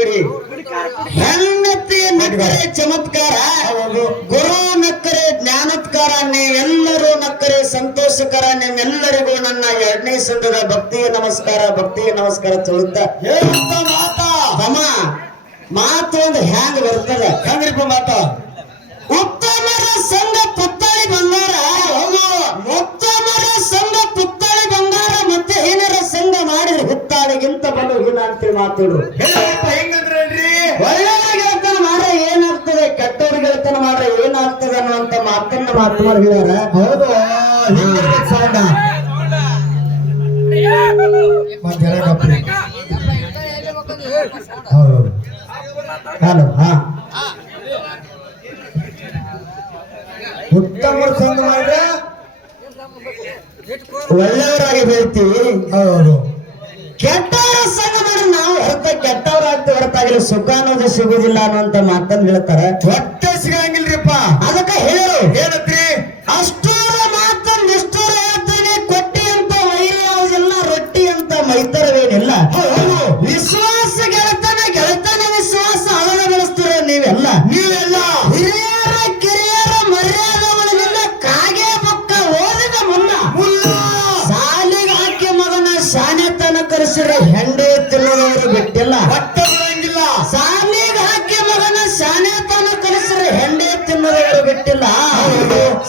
ನೋಡಿ ಹೆಣ್ಣತಿ ನಕ್ಕರೆ ಚಮತ್ಕಾರ, ಗುರು ನಕ್ಕರೆ ಜ್ಞಾನತ್ಕಾರ, ನೀವೆಲ್ಲರೂ ನಕ್ಕರೆ ಸಂತೋಷಕರ. ನಿಮ್ಮೆಲ್ಲರಿಗೂ ನನ್ನ 2ನೇ ಸಂಘದ ಭಕ್ತಿಯ ನಮಸ್ಕಾರ, ಭಕ್ತಿಯ ನಮಸ್ಕಾರ. ಚೌತ ತಮ್ಮ ಮಾತು ಒಂದು ಹ್ಯಾಂಗ ಬರ್ತದ ಹೆಂಗ್ರಿಪ್ಪ ಮಾತ? ಉತ್ತಮರ ಸಂಘ ಪುತ್ತಳಿ ಬಂಗಾರ, ಉತ್ತಮರ ಸಂಘ ಪುತ್ತಳಿ ಬಂಗಾರ, ಮತ್ತೆ ಹೀನರ ಸಂಘ ಮಾಡಿದ್ರೆ ಹುತ್ತಾಳಿಗಿಂತ ಬಲು ಹೀನ ಅಂತೇಳಿ ಮಾತಾಡು. ಒಳ್ಳೆಯವ್ರಿಗೆ ಗೆಳತನ ಮಾಡ್ರೆ ಏನಾಗ್ತದೆ, ಕೆಟ್ಟವ್ರಿಗೆ ಗೆಳತನ ಮಾಡ್ರೆ ಏನಾಗ್ತದೆ ಅನ್ನುವಂತ ಮಾತನ್ನ ಮಾತುಮಾರು ಹೇಳ್ಯಾರ. ಹೌದು, ಹಲೋ, ಹಾ, ಉತ್ತಮ ಸಂಘ ಮಾಡ್ರೆ ಒಳ್ಳೆಯವರಾಗಿ ಹೇಳ್ತೀವಿ. ಹೌದು, ಕೆಟ್ಟವರ ಸಂಘ ಮಾಡಿ ನಾವು ಕೆಟ್ಟವರಾಗ್ತೀವಿ ಹೊರತಾಗಲಿ ಸುಖ ಅನ್ನೋದು ಸಿಗುದಿಲ್ಲ ಅನ್ನುವಂತ ಮಾತನ್ನು ಹೇಳ್ತಾರೆ. ಹೊಟ್ಟೆ ಸಿಗಂಗಿಲ್ರಿಪ್ಪ. ಅದಕ್ಕೆ ಹೇಳು ಏನತ್ರಿ? ಅಷ್ಟೂರ ಮಾತನ್ನು ನಿಷ್ಠೂರ ಹೇಳ್ತೀನಿ, ಕೊಟ್ಟಿ ಅಂತ ವೈರಿ ಯಾವುದಿಲ್ಲ, ರೊಟ್ಟಿ ಅಂತ ಮೈತರವೇನಿಲ್ಲ. ವಿಶ್ವಾಸ ಗೆಳತನ, ಗೆಳತನ ವಿಶ್ವಾಸ ಅಳದ ಬೆಳೆಸ್ತೀರ ನೀವೆಲ್ಲ. ಹಿರಿಯರ ಕಿರಿಯರ ಮರ್ಯಾದೆಗಳಿಗೆಲ್ಲ ಕಾಗೆ ಬುಕ್ಕ ಓದಿದ ಮುನ್ನ ಸಾಲಿಗೆ ಹಾಕಿ ಮಗನ ಶಾನೆತನ ಕರೆಸಿದ್ರೆ ಹೆಂಡೆ ತಿನ್ನೋದವರು ಬಿಟ್ಟಿಲ್ಲ. ಸಾಲಿಗೆ ಹಾಕಿ ಮಗನ ಶಾನೆತನ ಕರೆಸಿದ್ರೆ ಹೆಂಡೆ ತಿನ್ನೋದವರು ಬಿಟ್ಟಿಲ್ಲ.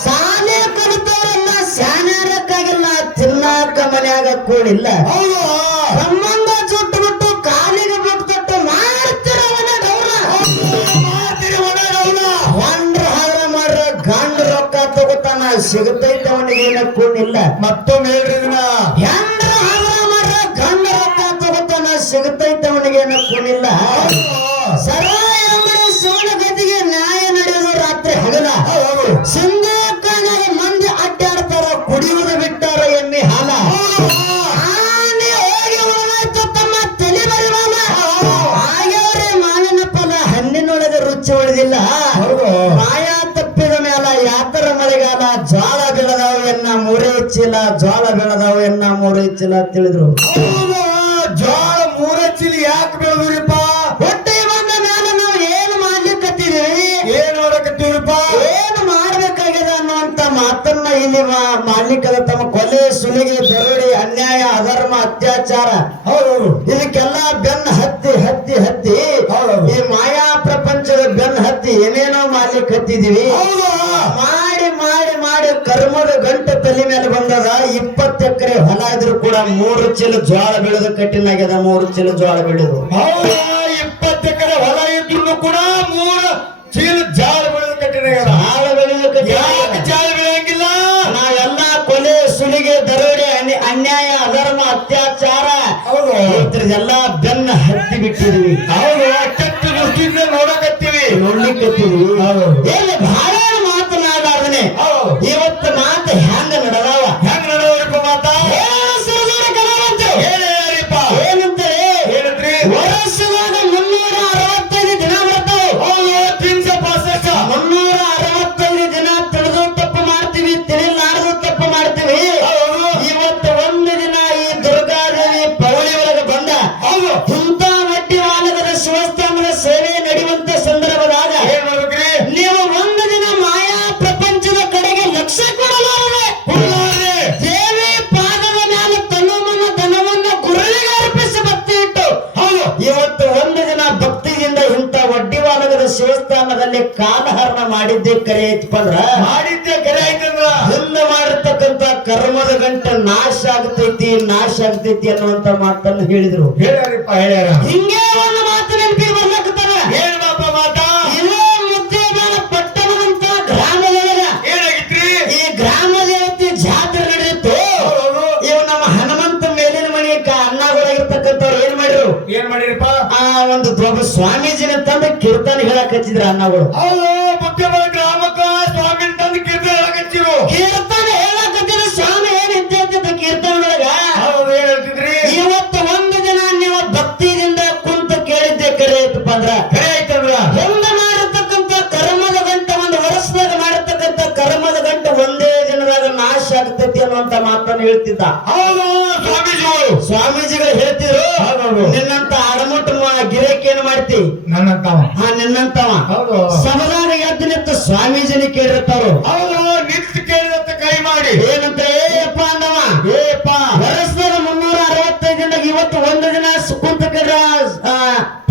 ಸಾಲೆ ಕಲಿತವರನ್ನ ಶಾನ್ಯಾರಕ್ಕಾಗಿಲ್ಲ, ತಿನ್ನಾಕ ಮನ್ಯಾಗ ಕೂಡಿಲ್ಲ. ಸಂಬಂಧ ಚುಟ್ಟು ಬಿಟ್ಟು ಕಾಲಿಗೆ ಬಿಟ್ಟು ಮಾಡ್ತಿರವನ ಡೌನ, ಗಂಡ್ರ ಹಾರ ಮಾಡ್ರ ಗಂಡ ರೊಕ್ಕ ತಗೋತಾನ, ಸಿಗತೈತೆ ಅವನಿಗೆ ಏನ ಕೂಡಿಲ್ಲ. ಮತ್ತೊಮ್ಮೆ ಹೆಂಡ್ರ ಹಾರ ಮಾಡ್ರ ಗಂಡ ರೊಕ್ಕ ತಗೋತಾನ, ಸಿಗತೈತೆ ಅವನಿಗೆ ಏನ ಕೂಡಿಲ್ಲ. ಸರ ಎಂದರೆ ಶಿವನ ಗತಿಗೆ ನ್ಯಾಯ ನಡೆಯೋದು ರಾತ್ರಿ ಹಗಲ. ಸಿಂಧಕಾನಾಗ ಮಂದಿ ಅಡ್ಡಾಡ್ತಾರ, ಕುಡಿಯುವುದು ಬಿಟ್ಟಾರ ಎಮ್ಮೆ ಹಾಲ. ಆನೆ ಹೋಗಿ ಉಳಿದಾಯ್ತು ತಮ್ಮ ತಲೆ ಬರಿವಾಲ. ಆಗ್ಯವ್ರೆ ಮಾವಿನ ಫಲ, ಹಣ್ಣಿನೊಳಗೆ ರುಚಿ ಉಳಿದಿಲ್ಲ. ಮಾಯಾ ತಪ್ಪಿದ ಮೇಲ ಯಾತರ ಮಳೆಗಾಲ, ಜ್ವಾಳ ಬೆಳೆದಾವು ಎನ್ನ 3 ಚೀಲ, ಜ್ವಾಳ ಬೆಳೆದಾವು ಎನ್ನ 3 ಚೀಲ ತಿಳಿದ್ರು. ಜ್ವಾಳ 3 ಚೀಲ ಯಾಕೆ ಬೆಳೆದ್ರಿಪ್ಪ? ಹೊಟ್ಟೆ ಬಂದ ಮೇಲೆ ನಾವು ಏನು ಮಾಡ್ಲಿಕ್ಕತ್ತೀವಿ, ಏನ್ ನೋಡಕತ್ತೀವಿಪ್ಪ, ಏನು ಮಾಡ್ಬೇಕಾಗಿದೆ ಅನ್ನುವಂತ ಮಾತನ್ನ ಇಲ್ಲಿ ಮಾಡ್ಲಿಕ್ಕದ. ತಮ್ಮ ಕೊಲೆ, ಸುಲಿಗೆ, ದರೋಡೆ, ಅನ್ಯಾಯ, ಅಧರ್ಮ, ಅತ್ಯಾಚಾರ, ಇದಕ್ಕೆಲ್ಲ ಬೆನ್ನ ಹತ್ತಿ ಹತ್ತಿ ಹತ್ತಿ ಈ ಮಾಯಾ ಪ್ರಪಂಚದ ಬೆನ್ನ ಹತ್ತಿ ಏನೇನೋ ಮಾಡ್ಲಿಕ್ಕೆ ಹತ್ತಿದೀವಿ. ಮಾಡಿ ಮಾಡಿ ಮಾಡಿ ಕರ್ಮದ ಗಂಟೆ ತಲೆ ಮೇಲೆ ಬಂದದ. 20 ಎಕರೆ ಹೊಲ ಇದ್ರು ಕೂಡ 3 ಚೀಲ ಜ್ವಾಳ ಬೆಳೆದು ಕಠಿಣ ಆಗ್ಯದ. 3 ಚೀಲ ಜ್ವಾಳ ಬೆಳೆದು 20 ಎಕರೆ ಹೊಲ ಇದ್ರು ಕೂಡ 3 ಚೀಲ ಜಾಳ ಬೆಳೆದು ಕಠಿಣ ಆಗ್ಯದ. ಜಾಳ ಬೆಳೆಯಂಗಿಲ್ಲ. ನಾವೆಲ್ಲ ಕೊಲೆ, ಸುಲಿಗೆ, ದರೋಡೆ, ಅನ್ಯಾಯ, ಅಧರ್ಮ, ಅತ್ಯಾಚಾರ ಎಲ್ಲ ಬೆನ್ನ ಹತ್ತಿ ಬಿಟ್ಟಿದ್ವಿ. ಕೆಟ್ಟ ದೃಷ್ಟಿಯಿಂದ ನೋಡ್ಲಿಕ್ಕತ್ತೀವಿ. ಬಹಳ ಮಾತನಾಡಾದನೆ ಇವತ್ತು ಮಾತು ಹೆಂಗ ನಡೆದಾವ, ಹೆಂಗ ನಡೆದವ್ರಿಪ್ಪ ಮಾತ? ಏನಂತಾರೆ? ವರ್ಷದಾಗ 365 ದಿನ ಬರ್ತಾವ. 365 ದಿನ ತಿಳಿದು ತಪ್ಪು ಮಾಡ್ತೀವಿ, ತಿಳಿಲಾರದು ತಪ್ಪು ಮಾಡ್ತೀವಿ. ಇವತ್ತು ಒಂದು ದಿನ ಈ ದುರ್ಗಾದೇವಿ ಪೌಳಿ ಒಳಗೆ ಬಂದ ಇಂಥ ಮಟ್ಟಿ ವಾಲಗದ ಶಿವಸ್ಥಾನದ ಸೇವೆ ನಡೆಯುವಂತ ಸಂದರ್ಭದಾಗ ನೀವು ಒಂದು ದಿನ ಮಾಯಾ ಪ್ರಪಂಚದ ಕಡೆಗೆ ಲಕ್ಷ್ಯ ಕೊಡಲಾರದೆ ದೇವಿ ಪಾದದ ಮೇಲೆ ತನುಮನ ಧನವನ್ನ ಗುರುವಿಗೆ ಅರ್ಪಿಸಿ ಭಕ್ತಿ ಇಟ್ಟು ಇವತ್ತು ಒಂದು ದಿನ ಭಕ್ತಿಯಿಂದ ಇಂಥ ವಡ್ಡಿವಾಲಗದ ಶಿವಸ್ಥಾನದಲ್ಲಿ ಕಾಲಹರಣ ಮಾಡಿದ್ದೆ ಕರೆ ಐತಂದ್ರ, ಮಾಡಿದ್ದೆ ಕರೆ ಐತಂದ್ರ ಹಿಂದೆ ಮಾಡಿರ್ತಕ್ಕಂಥ ಕರ್ಮದ ಗಂಟೆ ನಾಶ ಆಗ್ತೈತಿ, ನಾಶ ಆಗ್ತೈತಿ ಅನ್ನುವಂತ ಮಾತನ್ನು ಹೇಳಿದ್ರು. ಹೇಳ್ಯಾರ. ಹಿಂಗೆ ಒಂದು ಮಾತು ನೆನಪಿಗೆ ಬರ್ಲಕತ್ತಾರ. ಏನಪ್ಪ ಮಾತ? ಇದೇ ಮುದ್ದೇಬೇಡ ಪಟ್ಟಣದಂತ ಗ್ರಾಮದೊಳಗ ಏನಾಗಿತ್ರಿ? ಈ ಗ್ರಾಮ ದೇವತೆ ಜಾತ್ರೆ ನಡೆದಿತ್ತು. ಇವು ನಮ್ಮ ಹನುಮಂತ ಮೇಲಿನ ಮನೆ ಅಣ್ಣಗಳಾಗಿರ್ತಕ್ಕಂಥವ್ರು ಏನ್ ಮಾಡಿರಪ್ಪ? ಒಂದು ದೊಡ್ಡ ಸ್ವಾಮೀಜಿನ ತಂದು ಕೀರ್ತನ ಹೇಳಕ್ ಹಚ್ಚಿದ್ರ ಅಣ್ಣಗಳು. ಹೌದು, ಮುದ್ದೇಬೇಡ ಗ್ರಾಮಕ್ಕ ಸ್ವಾಮಿ ತಂದು ಕೀರ್ತನ ಹೇಳಕ್ ಹಚ್ಚಿರು. ಕೀರ್ತನ ಹೇಳಕ್ ಹಚ್ಚಿರ ಸ್ವಾಮಿ ಏನ್ ಇದ್ದ ಕೀರ್ತನೊಳಗ ಇವತ್ತು ಒಂದು ದಿನ ನೀವು ಭಕ್ತಿಯಿಂದ ಕುಂತ ಕೇಳಿದ್ದೆ ಕರೆ ಐತಪ್ಪ ಅಂದ್ರ ಕರೆ ಐತಂದ್ರ ಹೆಂಗ ಮಾಡಿರ್ತಕ್ಕಂಥ ಕರ್ಮದ ಗಂಟೆ ಒಂದು ವರ್ಷದಾಗ ಮಾಡಿರ್ತಕ್ಕಂಥ ಕರ್ಮದ ಗಂಟೆ ಒಂದೇ ದಿನದಾಗ ನಾಶ ಆಗ್ತೈತಿ ಅನ್ನುವಂತ ಮಾತನ್ನು ಹೇಳ್ತಿದ್ದ. ಹೌದು, ಸ್ವಾಮೀಜಿಗಳು ಹೇಳ್ತಿದ್ರು. ನಿನ್ನಂತ ಅಡಮುಟ್ಟು ಗಿರೇಕೇನು ಮಾಡ್ತಿ ನನ್ನಂತವ ನಿನ್ನಂತವ ಹೌದು ಸಭದಾಗ ಎದ್ದು ನಿಂತು ಸ್ವಾಮೀಜಿನಿ ಕೇಳಿರ್ತಾರು ಹೌದು ನಿಂತು ಕೇಳಿದಂತ ಕೈ ಮಾಡಿ ಏನಂತ ಏಪ್ಪ ಅಂದವ ಏಪ್ಪ ವರ್ಷದ 365 ದಿನ ಇವತ್ತು ಒಂದು ದಿನ ಕುಂತಕರ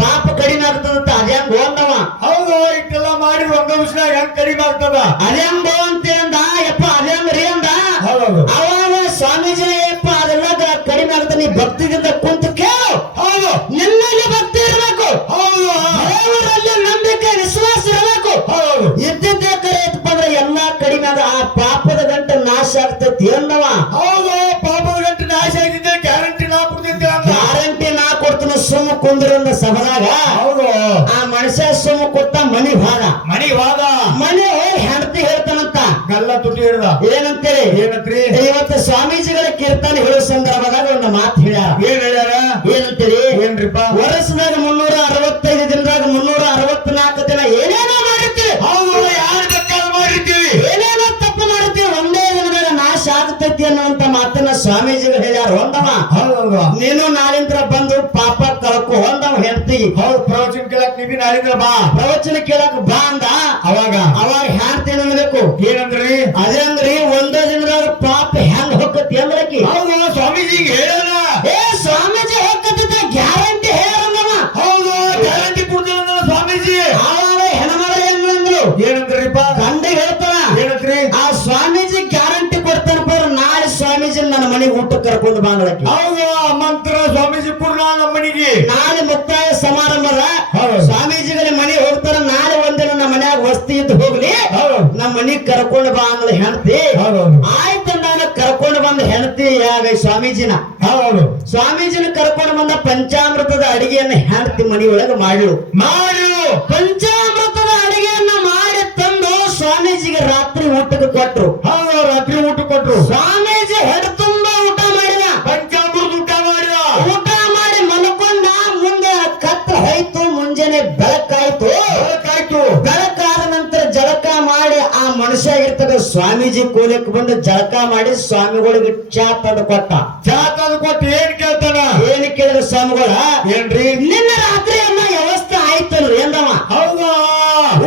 ಪಾಪ ಕಡಿಮೆ ಆಗ್ತದಂತ ಅದ್ಯಾಂಗ ಅಂದವ ಹೌದು ಇಟ್ಟೆಲ್ಲ ಮಾಡಿ ಒಂದು ವರ್ಷ ಹೆಂಗ್ ಕಡಿಮೆ ಆಗ್ತದ ಅದ್ಯಾಂಗ ಅಂತೇಂದ ಯಪ್ಪ ಅದ್ಯಾಂಗ ರೀ ಅಂದ ಹೌದು ಅವಾಗ ಸ್ವಾಮೀಜಿ ಯಪ್ಪ ಅದೆಲ್ಲ ಕಡಿಮೆ ಆಗುತ್ತೆ ನೀ ಭಕ್ತಿಗಿಂತ ಕುಂತ ಕೇಳು ಹೌದು ನಿನ್ನಲ್ಲಿ ಭಕ್ತಿ ಇರಬೇಕು ಹೌದು ದೇವರಲ್ಲಿ ನಂಬಿಕೆ ವಿಶ್ವಾಸ ಇರಬೇಕು ಹೌದು ಇದ್ದಿದ್ದೇ ಕರೆ ಐತಪ್ಪ ಅಂದ್ರೆ ಎಲ್ಲಾ ಕಡಿಮೆ ಆಗ ಆ ಪಾಪದ ಗಂಟೆ ನಾಶ ಆಗ್ತೈತಿ ಅಂದವ ಹೌದು ಪಾಪದ ಗಂಟೆ ನಾಶ ಆಗಿದ್ದೆ ಗ್ಯಾರಂಟಿ ನಾ ಕೊಡ್ತಿದ್ದೆ ಅಂತ ಗ್ಯಾರಂಟಿ ನಾ ಕೊಡ್ತೀನಿ ಸುಮ್ಮ ಕುಂದ್ರಂದ ಸಭದಾಗ ಹೌದು ಆ ಮನುಷ್ಯ ಸುಮ್ಮ ಕೊಟ್ಟ ಮನಿ ಭಾಗ ಮನಿ ವಾದ ಮನೆ ಹೋಗಿ ಹೆಂಡತಿ ಹೇಳ್ತಾನಂತ ಗಲ್ಲ ತುಟಿ ಹಿಡ್ದ ಏನಂತೇಳಿ ಏನಂತ್ರಿ ಇವತ್ತು ಸ್ವಾಮೀಜಿಗಳ ಕೀರ್ತನೆ ಹೇಳೋ ಸಂದರ್ಭದಾಗ ಒಂದು ಮಾತು ಹೇಳ್ಯಾರ ಏನ್ ಹೇಳ್ಯಾರ ಏನಂತೇಳಿ ಏನ್ರಿಪ್ಪ ವರ್ಷದಾಗ 365 ದಿನದಾಗ 364 ದಿನ ಏನೇನೋ ಮಾಡಿರ್ತೀವಿ ಹೌದು ಯಾರು ಬೇಕಾದ್ರೂ ಮಾಡಿರ್ತೀವಿ ಏನೇನೋ ತಪ್ಪು ಮಾಡ್ತೀವಿ ಒಂದೇ ದಿನದಾಗ ನಾಶ ಆಗ್ತೈತಿ ಅನ್ನುವಂತ ಮಾತನ್ನ ಸ್ವಾಮೀಜಿಗಳು ಹೇಳ್ಯಾರ ಒಂದವ ಹೌದು ನೀನು ನಾಳಿಂದ ಬಂದು ಪಾಪ ಕಳ್ಕೊ ಒಂದವ ಹೆಂಡತಿ ಹೌದು ಪ್ರವಚನ ಕೇಳಕ್ ನೀವಿ ನಾಳಿಂದ ಬಾ ಪ್ರವಚನ ಕೇಳಕ್ ಬಾ ಅಂದ ಅವಾಗ ಅವಾಗ ಹೆಂಡತಿ ಅನ್ಬೇಕು ಏನಂದ್ರಿ ಅದೇ ಅಂದ್ರಿ ಒಂದೇ ದಿನದಾಗ ಪಾಪ ಹೆಂಗ್ ಹೊಕ್ಕತಿ ಅಂದ್ರಕಿ ಹೌದು ಸ್ವಾಮೀಜಿಗೆ ಹೇಳೋಣ ಏ ಸ್ವಾಮೀಜಿ ಹೊಕ್ಕತಿ ಗ್ಯಾರಂಟಿ ಹೇಳಂದವ ಹೌದು ಗ್ಯಾರಂಟಿ ಕೊಡ್ತೀವಿ ಸ್ವಾಮೀಜಿ ಆವಾಗ ಹೆಣ್ಮಗಳು ಹೆಂಗಂದ್ರು ಏನಂದ್ರಿಪ್ಪ ಗಂಡ ಹೇಳ್ತಾನ ಏನಂತ್ರಿ ಆ ಸ್ವಾಮೀಜಿ ಗ್ಯಾರಂಟಿ ಕೊಡ್ತಾನಪ್ಪ ನಾಳೆ ಸ್ವಾಮೀಜಿ ನನ್ನ ಮನೆಗೆ ಊಟ ಕರ್ಕೊಂಡು ಬಾಂಗ್ಲಕ್ಕೆ ಹೌದು ಮಂತ್ರ ಸ್ವಾಮೀಜಿ ಪೂರ್ಣ ನಮ್ಮ ಮನೆಗೆ ನಾಳೆ ಮುಕ್ತಾಯ ಸಮಾರಂಭದ ಹೌದು. ಸ್ವಾಮೀಜಿಗಳ ಮನೆ ಹೋಗ್ತಾರ ನಾಳೆ ಒಂದಿನ ನಮ್ಮ ಮನ್ಯಾಗ ವಸ್ತಿ ಇದ್ದು ಹೋಗ್ಲಿ ಹೌದು ನಮ್ಮ ಮನೆಗ್ ಕರ್ಕೊಂಡು ಬಾ ಅಂದ್ಲ ಹೆಂಡತಿ ಹೌದು ಆಯ್ತು ನಾನು ಕರ್ಕೊಂಡು ಬಂದ ಹೆಂಡತಿ ಯಾಗ ಸ್ವಾಮೀಜಿನ ಹೌದು ಸ್ವಾಮೀಜಿನ ಕರ್ಕೊಂಡು ಬಂದ ಪಂಚಾಮೃತದ ಅಡಿಗೆಯನ್ನ ಹೆಂಡತಿ ಮನೆಯೊಳಗೆ ಮಾಡಿಳು ಮಾಡು ಪಂಚಾಮೃತದ ಅಡಿಗೆಯನ್ನ ಮಾಡಿ ತಂದು ಸ್ವಾಮೀಜಿಗೆ ರಾತ್ರಿ ಊಟಕ್ಕೆ ಕೊಟ್ರು ಹೌದು ರಾತ್ರಿ ಊಟ ಕೊಟ್ರು ಸ್ವಾಮೀಜಿ ಹೊಡೆ ತುಂಬಾ ಊಟ ಮಾಡಿದ ಪಂಚಾಮೃತ ಊಟ ಮಾಡಿದ ಊಟ ಮಾಡಿ ಮಲ್ಕೊಂಡ ಮುಂದೆ ಕತ್ತ ಹೋಯ್ತು ಮುಂಜಾನೆ ಬೆಳಕಾಯ್ತು ಬೆಳಕಾಯ್ತು ಬೆಳಕಾದ ನಂತರ ಜಳಕ ಮಾಡಿ ಆ ಮನುಷ್ಯ ಇರ್ತಕ್ಕ ಸ್ವಾಮೀಜಿ ಕೋಲಕ್ಕೆ ಬಂದು ಜಳಕ ಮಾಡಿ ಸ್ವಾಮಿಗಳಿಗೆ ಚಾ ತಂದು ಕೊಟ್ಟ ಚಾ ತಂದು ಕೊಟ್ಟು ಏನ್ ಕೇಳ್ತಾನ ಏನ್ ಕೇಳಿದ ಸ್ವಾಮಿಗಳ ಏನ್ರಿ ನಿನ್ನ ರಾತ್ರಿ ಎಲ್ಲ ವ್ಯವಸ್ಥೆ ಆಯ್ತಲ್ರಿ ಎಂದವ ಹೌದಾ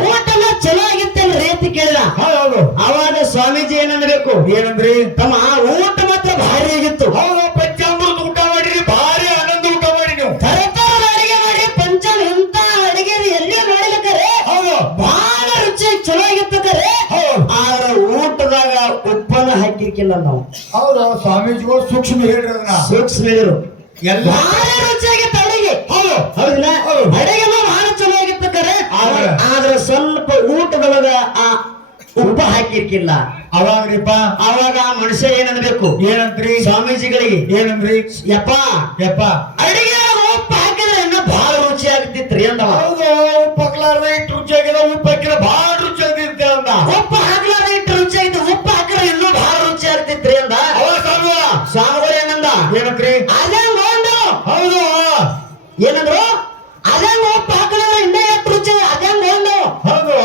ಊಟನ ಚಲೋ ಆಗಿತ್ತಲ್ರಿ ಅಂತ ಕೇಳಿದ ಹೌದು ಅವಾಗ ಸ್ವಾಮೀಜಿ ಏನನ್ಬೇಕು ಏನಂದ್ರಿ ತಮ್ಮ ಊಟ ಮಾತ್ರ ಭಾರಿ ಆಗಿತ್ತು ಹೌದು ಪಂಚಾಮೃತ ಊಟ ಮಾಡಿರಿ ಭಾರಿ ಆನಂದ ಊಟ ಮಾಡಿ ನೀವು ತರತರ ಅಡಿಗೆ ಮಾಡಿ ಪಂಚಾಮ ಇಂತ ಅಡಿಗೆ ಎಲ್ಲಿ ನೋಡ್ಲಿಕ್ಕರೆ ಹೌದು ಬಹಳ ರುಚಿ ಚಲೋ ಆಗಿತ್ತು ಕರೆ ಹೌದು ಆದ್ರೆ ಊಟದಾಗ ಉಪ್ಪನ್ನ ಹಾಕಿರ್ಕಿಲ್ಲ ನಾವು ಹೌದು ಸ್ವಾಮೀಜಿಗಳು ಸೂಕ್ಷ್ಮ ಹೇಳ್ರಿ ಅದನ್ನ ಸೂಕ್ಷ್ಮ ಇದ್ರು ಎಲ್ಲ ಬಹಳ ರುಚಿಯಾಗಿತ್ತು ಅಡಿಗೆ ಹೌದು ಹೌದಿಲ್ಲ ಹೌದು. ಅಡಿಗೆ ಬಹಳ ಚಲೋ ಆಗಿತ್ತು ಕರೆ ಆದ್ರೆ ಆದ್ರೆ ಸ್ವಲ್ಪ ಊಟದೊಳಗ ಆ ಉಪ್ಪು ಹಾಕಿರ್ಕಿಲ್ಲ ಅವಾಗ್ರಿಪ್ಪ ಅವಾಗ ಆ ಮನುಷ್ಯ ಏನನ್ಬೇಕು ಏನಂತ್ರಿ ಸ್ವಾಮೀಜಿಗಳಿಗೆ ಏನಂದ್ರಿ ಯಪ್ಪ ಯಪ್ಪ ಅಡಿಗೆ ಉಪ್ಪು ಹಾಕಿದ್ರೆ ಇನ್ನೂ ಬಹಳ ರುಚಿ ಆಗ್ತಿತ್ರಿ ಅಂದವ ಹೌದು ಉಪ್ಪು ಹಾಕ್ಲಾರ್ದ ಇಟ್ಟು ರುಚಿ ಆಗಿದೆ ಉಪ್ಪು ಹಾಕಿದ್ರೆ ಬಹಳ ರುಚಿ ಆಗ್ತಿರ್ತೀರ ಅಂದ ಉಪ್ಪು ಹಾಕ್ಲಾರ ಇಟ್ಟು ರುಚಿ ಆಗಿತ್ತು ಉಪ್ಪು ಹಾಕಿದ್ರೆ ಇನ್ನೂ ಬಹಳ ರುಚಿ ಆಗ್ತಿತ್ರಿ ಅಂದ ಅವಾಗ ಸ್ವಾಮಿ ಸ್ವಾಮಿಗಳು ಏನಂದ ಏನಂತ್ರಿ ಅದೇ ನೋಡು ಹೌದು ಏನಂದ್ರು ಅದೇ ಉಪ್ಪು ಹಾಕಿದ್ರೆ ಇನ್ನೂ ಎಷ್ಟು ರುಚಿ ಅದೇ ನೋಡು ಹೌದು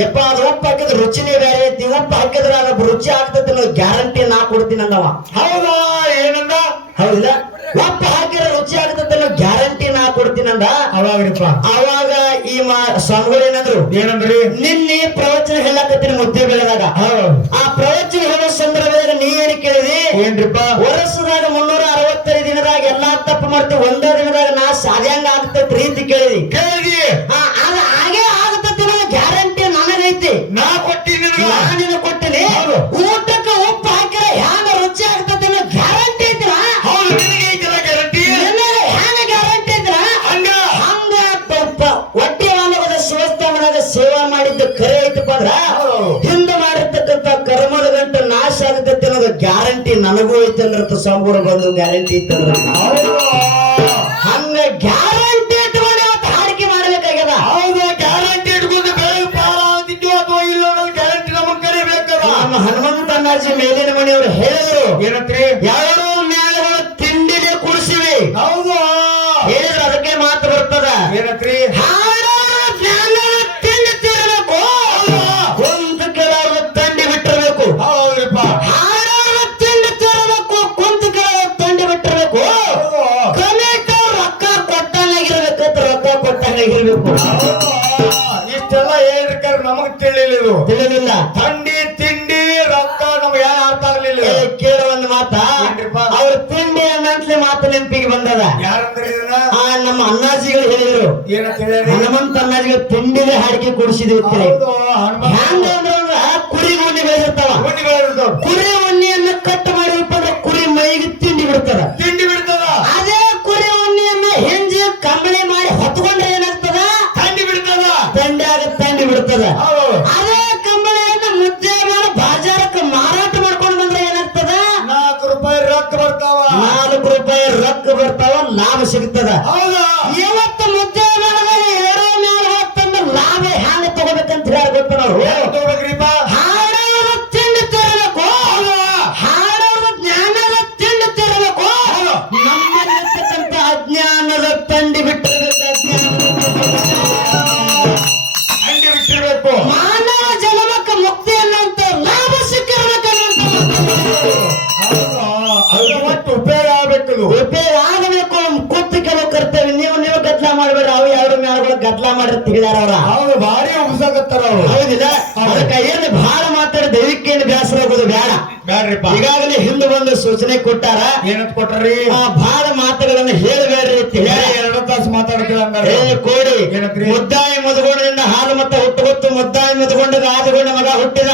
ಯಪ್ಪ ಅದು ಉಪ್ಪು ಹಾಕಿದ್ರೆ ರುಚಿನೇ ಬೇರೆ ಐತಿ ಉಪ್ಪು ಹಾಕಿದ್ರೆ ಅದು ರುಚಿ ಆಗ್ತೈತಿ ಅನ್ನೋ ಗ್ಯಾರಂಟಿ ನಾ ಕೊಡ್ತೀನಿ ಅಂದವ ಹೌದಾ ಏನಂದ ಹೌದಿಲ್ಲ ಉಪ್ಪು ಹಾಕಿದ್ರೆ ರುಚಿ ಆಗ್ತೈತಿ ಅನ್ನೋ ಗ್ಯಾರಂಟಿ ನಾ ಕೊಡ್ತೀನಿ ಅಂದ ಅವಾಗ್ರಿಪ್ಪ ಅವಾಗ ಈ ಸ್ವಾಮಿಗಳು ಏನಂದ್ರು ಏನಂದ್ರಿ ನಿನ್ನೆ ಪ್ರವಚನ ಹೇಳಕತ್ತೀನಿ ಮುದ್ದೆ ಬೆಳೆದಾಗ ಹೌದು ಆ ಪ್ರವಚನ ಹೇಳೋ ಸಂದರ್ಭದಾಗ ನೀ ಏನ್ ಕೇಳಿದಿ ಏನ್ರಿಪ್ಪ ವರ್ಷದಾಗ 365 ದಿನದಾಗ ಎಲ್ಲಾ ತಪ್ಪು ಮಾಡ್ತೀವಿ ಒಂದೇ ದಿನದಾಗ ನಾ ಸಾಧ್ಯಾಂಗ ಆಗ್ತೈತಿ ರೀತಿ ಕೇಳಿದಿ ಕೇಳಿ ಅದು ಹಾಗೆ ಆಗತೈತಿ ಅನ್ನೋ ಗ್ಯಾರಂಟಿ ನನಗೈತಿ ನಾ ಕೊಟ್ಟಿದ್ದೀನಿ ನಾನಿನ ಕೊಟ್ಟಿನಿ ಹೌದು. ಊಟಕ್ಕೆ ಉಪ್ಪು ಹಾಕಿದ್ರೆ ಹ್ಯಾಂಗ ರುಚಿ ಆಗ್ತೈತಿ ಅನ್ನೋ ಗ್ಯಾರಂಟಿ ಐತಿರ ಹೌದು ನಿನಗೆ ಐತಲ್ಲ ಗ್ಯಾರಂಟಿ ಹ್ಯಾಂಗ ಗ್ಯಾರಂಟಿ ಐತಿರ ಹಂಗ ಹಂಗ ಹೊಟ್ಟೆ ಮಾನವದ ಶಿವಸ್ಥಾನದಾಗ ಸೇವಾ ಮಾಡಿದ್ದು ಕರೆ ಐತಪ್ಪ ಅಂದ್ರ ಹೌದು. ಹಿಂದೆ ಮಾಡಿರ್ತಕ್ಕಂಥ ಕರ್ಮದ ಗಂಟು ನಾಶ ಆಗತೈತಿ ಅನ್ನೋದು ಗ್ಯಾರಂಟಿ ನನಗೂ ಐತಿ ಅಂದ್ರೆ ಸಂಪೂರ್ಣ ಬಂದು ಗ್ಯಾರಂಟಿ ಇತ್ತಂದ್ರ ಹೌದು ಹಂಗ ಗ್ಯಾರಂಟಿ ಇಟ್ಕೊಂಡು ಇವತ್ತು ಹಾಡಿಕೆ ಮಾಡ್ಬೇಕಾಗ್ಯದ ಹೌದು ಗ್ಯಾರಂಟಿ ಇಟ್ಕೊಂಡು ಬೆಳಗ್ಗೆ ಪಾರ ಅಂತಿದ್ದು ಅಥವಾ ಇಲ್ಲ ಅನ್ನೋ ಗ್ಯಾರಂಟಿ ನಮಗ್ ಕರಿಬೇಕಲ್ಲ ನಮ್ಮ ಹನುಮಂತಣ್ಣಾಜಿ ಮೇಲಿನ ಮನೆಯವರು ಹೇಳಿದ್ರು ಏನಂತ್ರಿ ಎರಡು ಮೇಳಗಳು ತಿಂಡಿಗೆ ಕುಡಿಸಿವಿ ಹೌದು ಹೇಳಿದ್ರು ಅದಕ್ಕೆ ಮಾತು ಬರ್ತದ ಏನಂತ್ರಿ ತಿಂಡಿ ತಿನ್ನಬೇಕು ಕುಂತ ಕೆಳಗೆ ತಂಡಿ ಬಿಟ್ಟಿರ್ಬೇಕು ಹೌದ್ರಿಪ್ಪ ಹಾಡೋರು ತಿಂಡಿ ತಿನ್ನಬೇಕು ಕುಂತ ಕೆಳಗೆ ತಂಡಿ ಬಿಟ್ಟಿರ್ಬೇಕು ಹೌದು ಕಮಿಟಿ ರೊಕ್ಕ ಕೊಟ್ಟಂಗಿರ್ಬೇಕಂತ ರೊಕ್ಕ ಕೊಟ್ಟಂಗಿರ್ಬೇಕು ತಿಳಿಬೇಕು. ಇಷ್ಟೆಲ್ಲ ಹೇಳ್ರಿಕಾರ ನಮಗ್ ತಿಳಿಲಿಲ್ಲ. ತಿಳಿಲಿಲ್ಲ. ಥಂಡಿ ತಿಂಡಿ ರೊಕ್ಕ ನಮ್ಗೆ ಯಾವ ಅರ್ಥ ಆಗ್ಲಿಲ್ಲ. ಕೇಳ ಒಂದು ಮಾತ, ಏನ್ರಿಪ್ಪ? ಅವ್ರ ತಿಂಡಿ ಅನ್ನಂತಲೇ ಮಾತು ನೆನಪಿಗೆ ಬಂದದ. ಯಾರಂದ್ರೆ ಇದನ್ನ ನಮ್ಮ ಅಣ್ಣಾಜಿಗಳು ಹೇಳಿದ್ರು, ಏನಂತ ಹೇಳಿ? ಹನುಮಂತ ಅಣ್ಣಾಜಿಗಳು ತಿಂಡಿಲೆ ಹಾಡಿಕೆ ಕೊಡಿಸಿದ್ವಿ. ಹೌದು, ಹನುಮಂತ ಹೆಂಗಂದ್ರ ಕುರಿ ಉಣ್ಣಿ ಬೆಳೆದಿರ್ತಾವ. ಗುಣಿಗಳಿರ್ತಾವ. ಕುರಿ ಉಣ್ಣಿಯನ್ನ ಕಟ್ ಮಾಡಿರಪ್ಪ ಅಂದ್ರೆ ಕುರಿ ಮೈಗೆ ತಿಂಡಿ ಬಿಡ್ತದ. ತಿಂಡಿ ಬಿಡ್ತದ. ಅದೇ ಕುರಿ ಉಣ್ಣಿಯನ್ನ ಹಿಂಜಿ ಕಂಬಳಿ ಮಾಡಿ ಹೊತ್ಕೊಂಡ್ರೆ ಏನಾಗ್ತದ? ಥಂಡಿ ಬಿಡ್ತದ. ತಂಡ್ಯಾಗ ತಂಡಿ ಬಿಡ್ತದ. ಹೌದು. ಅದೇ ಕಂಬಳಿಯನ್ನ ಮುದ್ದೆ ಮಾಡಿ ಬಾಜಾರಕ್ಕೆ ಮಾರಾಟ ಮಾಡ್ಕೊಂಡು ಬಂದ್ರೆ ಏನಾಗ್ತದ? 4 ರೂಪಾಯಿ ರೊಕ್ಕ ಬರ್ತಾವ. 4 ರೂಪಾಯಿ ರೊಕ್ಕ ಬರ್ತಾವ, ಲಾಭ ಸಿಗ್ತದ. ಹೌದಾ? ಇವತ್ತು ಮುದ್ದೆ ಮಾಡಿದ್ರೆ ಏರೋ ಮೇಲೆ ಹೋಗ್ತಂದ್ರೆ ಲಾಭ ಹ್ಯಾಂಗ ತಗೋಬೇಕಂತ ಹೇಳಿ ಗೊತ್ತ ನಾವು. ತಗೋಬೇಕ್ರಿಪ್ಪ. ಹಾಡೋರು ತಿಂಡಿ ತರಬೇಕು, ಹಾಡೋರು ಜ್ಞಾನದ ತಿಂಡಿ ತರಬೇಕು. ನಮ್ಮಲ್ಲಿರ್ತಕ್ಕಂಥ ಅಜ್ಞಾನದ ತಂಡಿ ಬಿಟ್ಟಿರ್ಬೇಕು. ಹಂಗೆ ಬಿಟ್ಟಿರ್ಬೇಕು. ಮಾನವ ಜನ್ಮಕ್ಕೆ ಮುಕ್ತಿ ಅನ್ನೋಂಥ ಲಾಭ ಸಿಕ್ಕಿರ್ಬೇಕನ್ನೋಂಥ ಅದು ಮತ್ತೆ ಉಪಯೋಗ ಆಗ್ಬೇಕದು. ಉಪಯೋಗ ಆಗಬೇಕು. ಕೂತು ಕೆಲವು ಕರ್ತೇವೆ. ನೀವು ಗದ್ಲ ಮಾಡ್ಬೇಡ್ರಿ. ಅವು ಎರಡು ಮೇಳಗಳು ಗದ್ಲ ಮಾಡಿರ್ತ ಹೇಳ್ಯಾರ ಅವ್ರ. ಅವ್ರು ಭಾರಿ ಉಬ್ಸಾಕತ್ತಾರ ಅವ್ರು. ಹೌದಿಲ್ಲ? ಅದಕ್ಕೆ ಏನು ಬಹಳ ಮಾತಾಡಿ ದೈವಿಕ ಏನು ಬೇಸರ ಹೋಗೋದು ಬೇಡ. ಬ್ಯಾಡ್ರಿಪ್ಪ. ಈಗಾಗಲೇ ಹಿಂದೆ ಬಂದು ಸೂಚನೆ ಕೊಟ್ಟಾರ, ಏನಂತ ಕೊಟ್ಟಾರಿ? ಬಹಳ ಮಾತುಗಳನ್ನು ಹೇಳಬೇಡ್ರಿ ಅಂತ ಹೇಳಿ 2 ತಾಸು ಮಾತಾಡ್ತೀವಿ ಹಂಗಾರೆ. ಕೋಡಿ ಏನಂತ್ರಿ? ಮುದ್ದಾಯಿ ಮುದುಗೊಂಡಿಂದ ಹಾಲು ಮತ್ತ ಹುಟ್ಟುಗೊತ್ತು ಮುದ್ದಾಯಿ ಮುದುಗೊಂಡದ ಆದಿಗೊಂಡ ಮಗ ಹುಟ್ಟಿದ.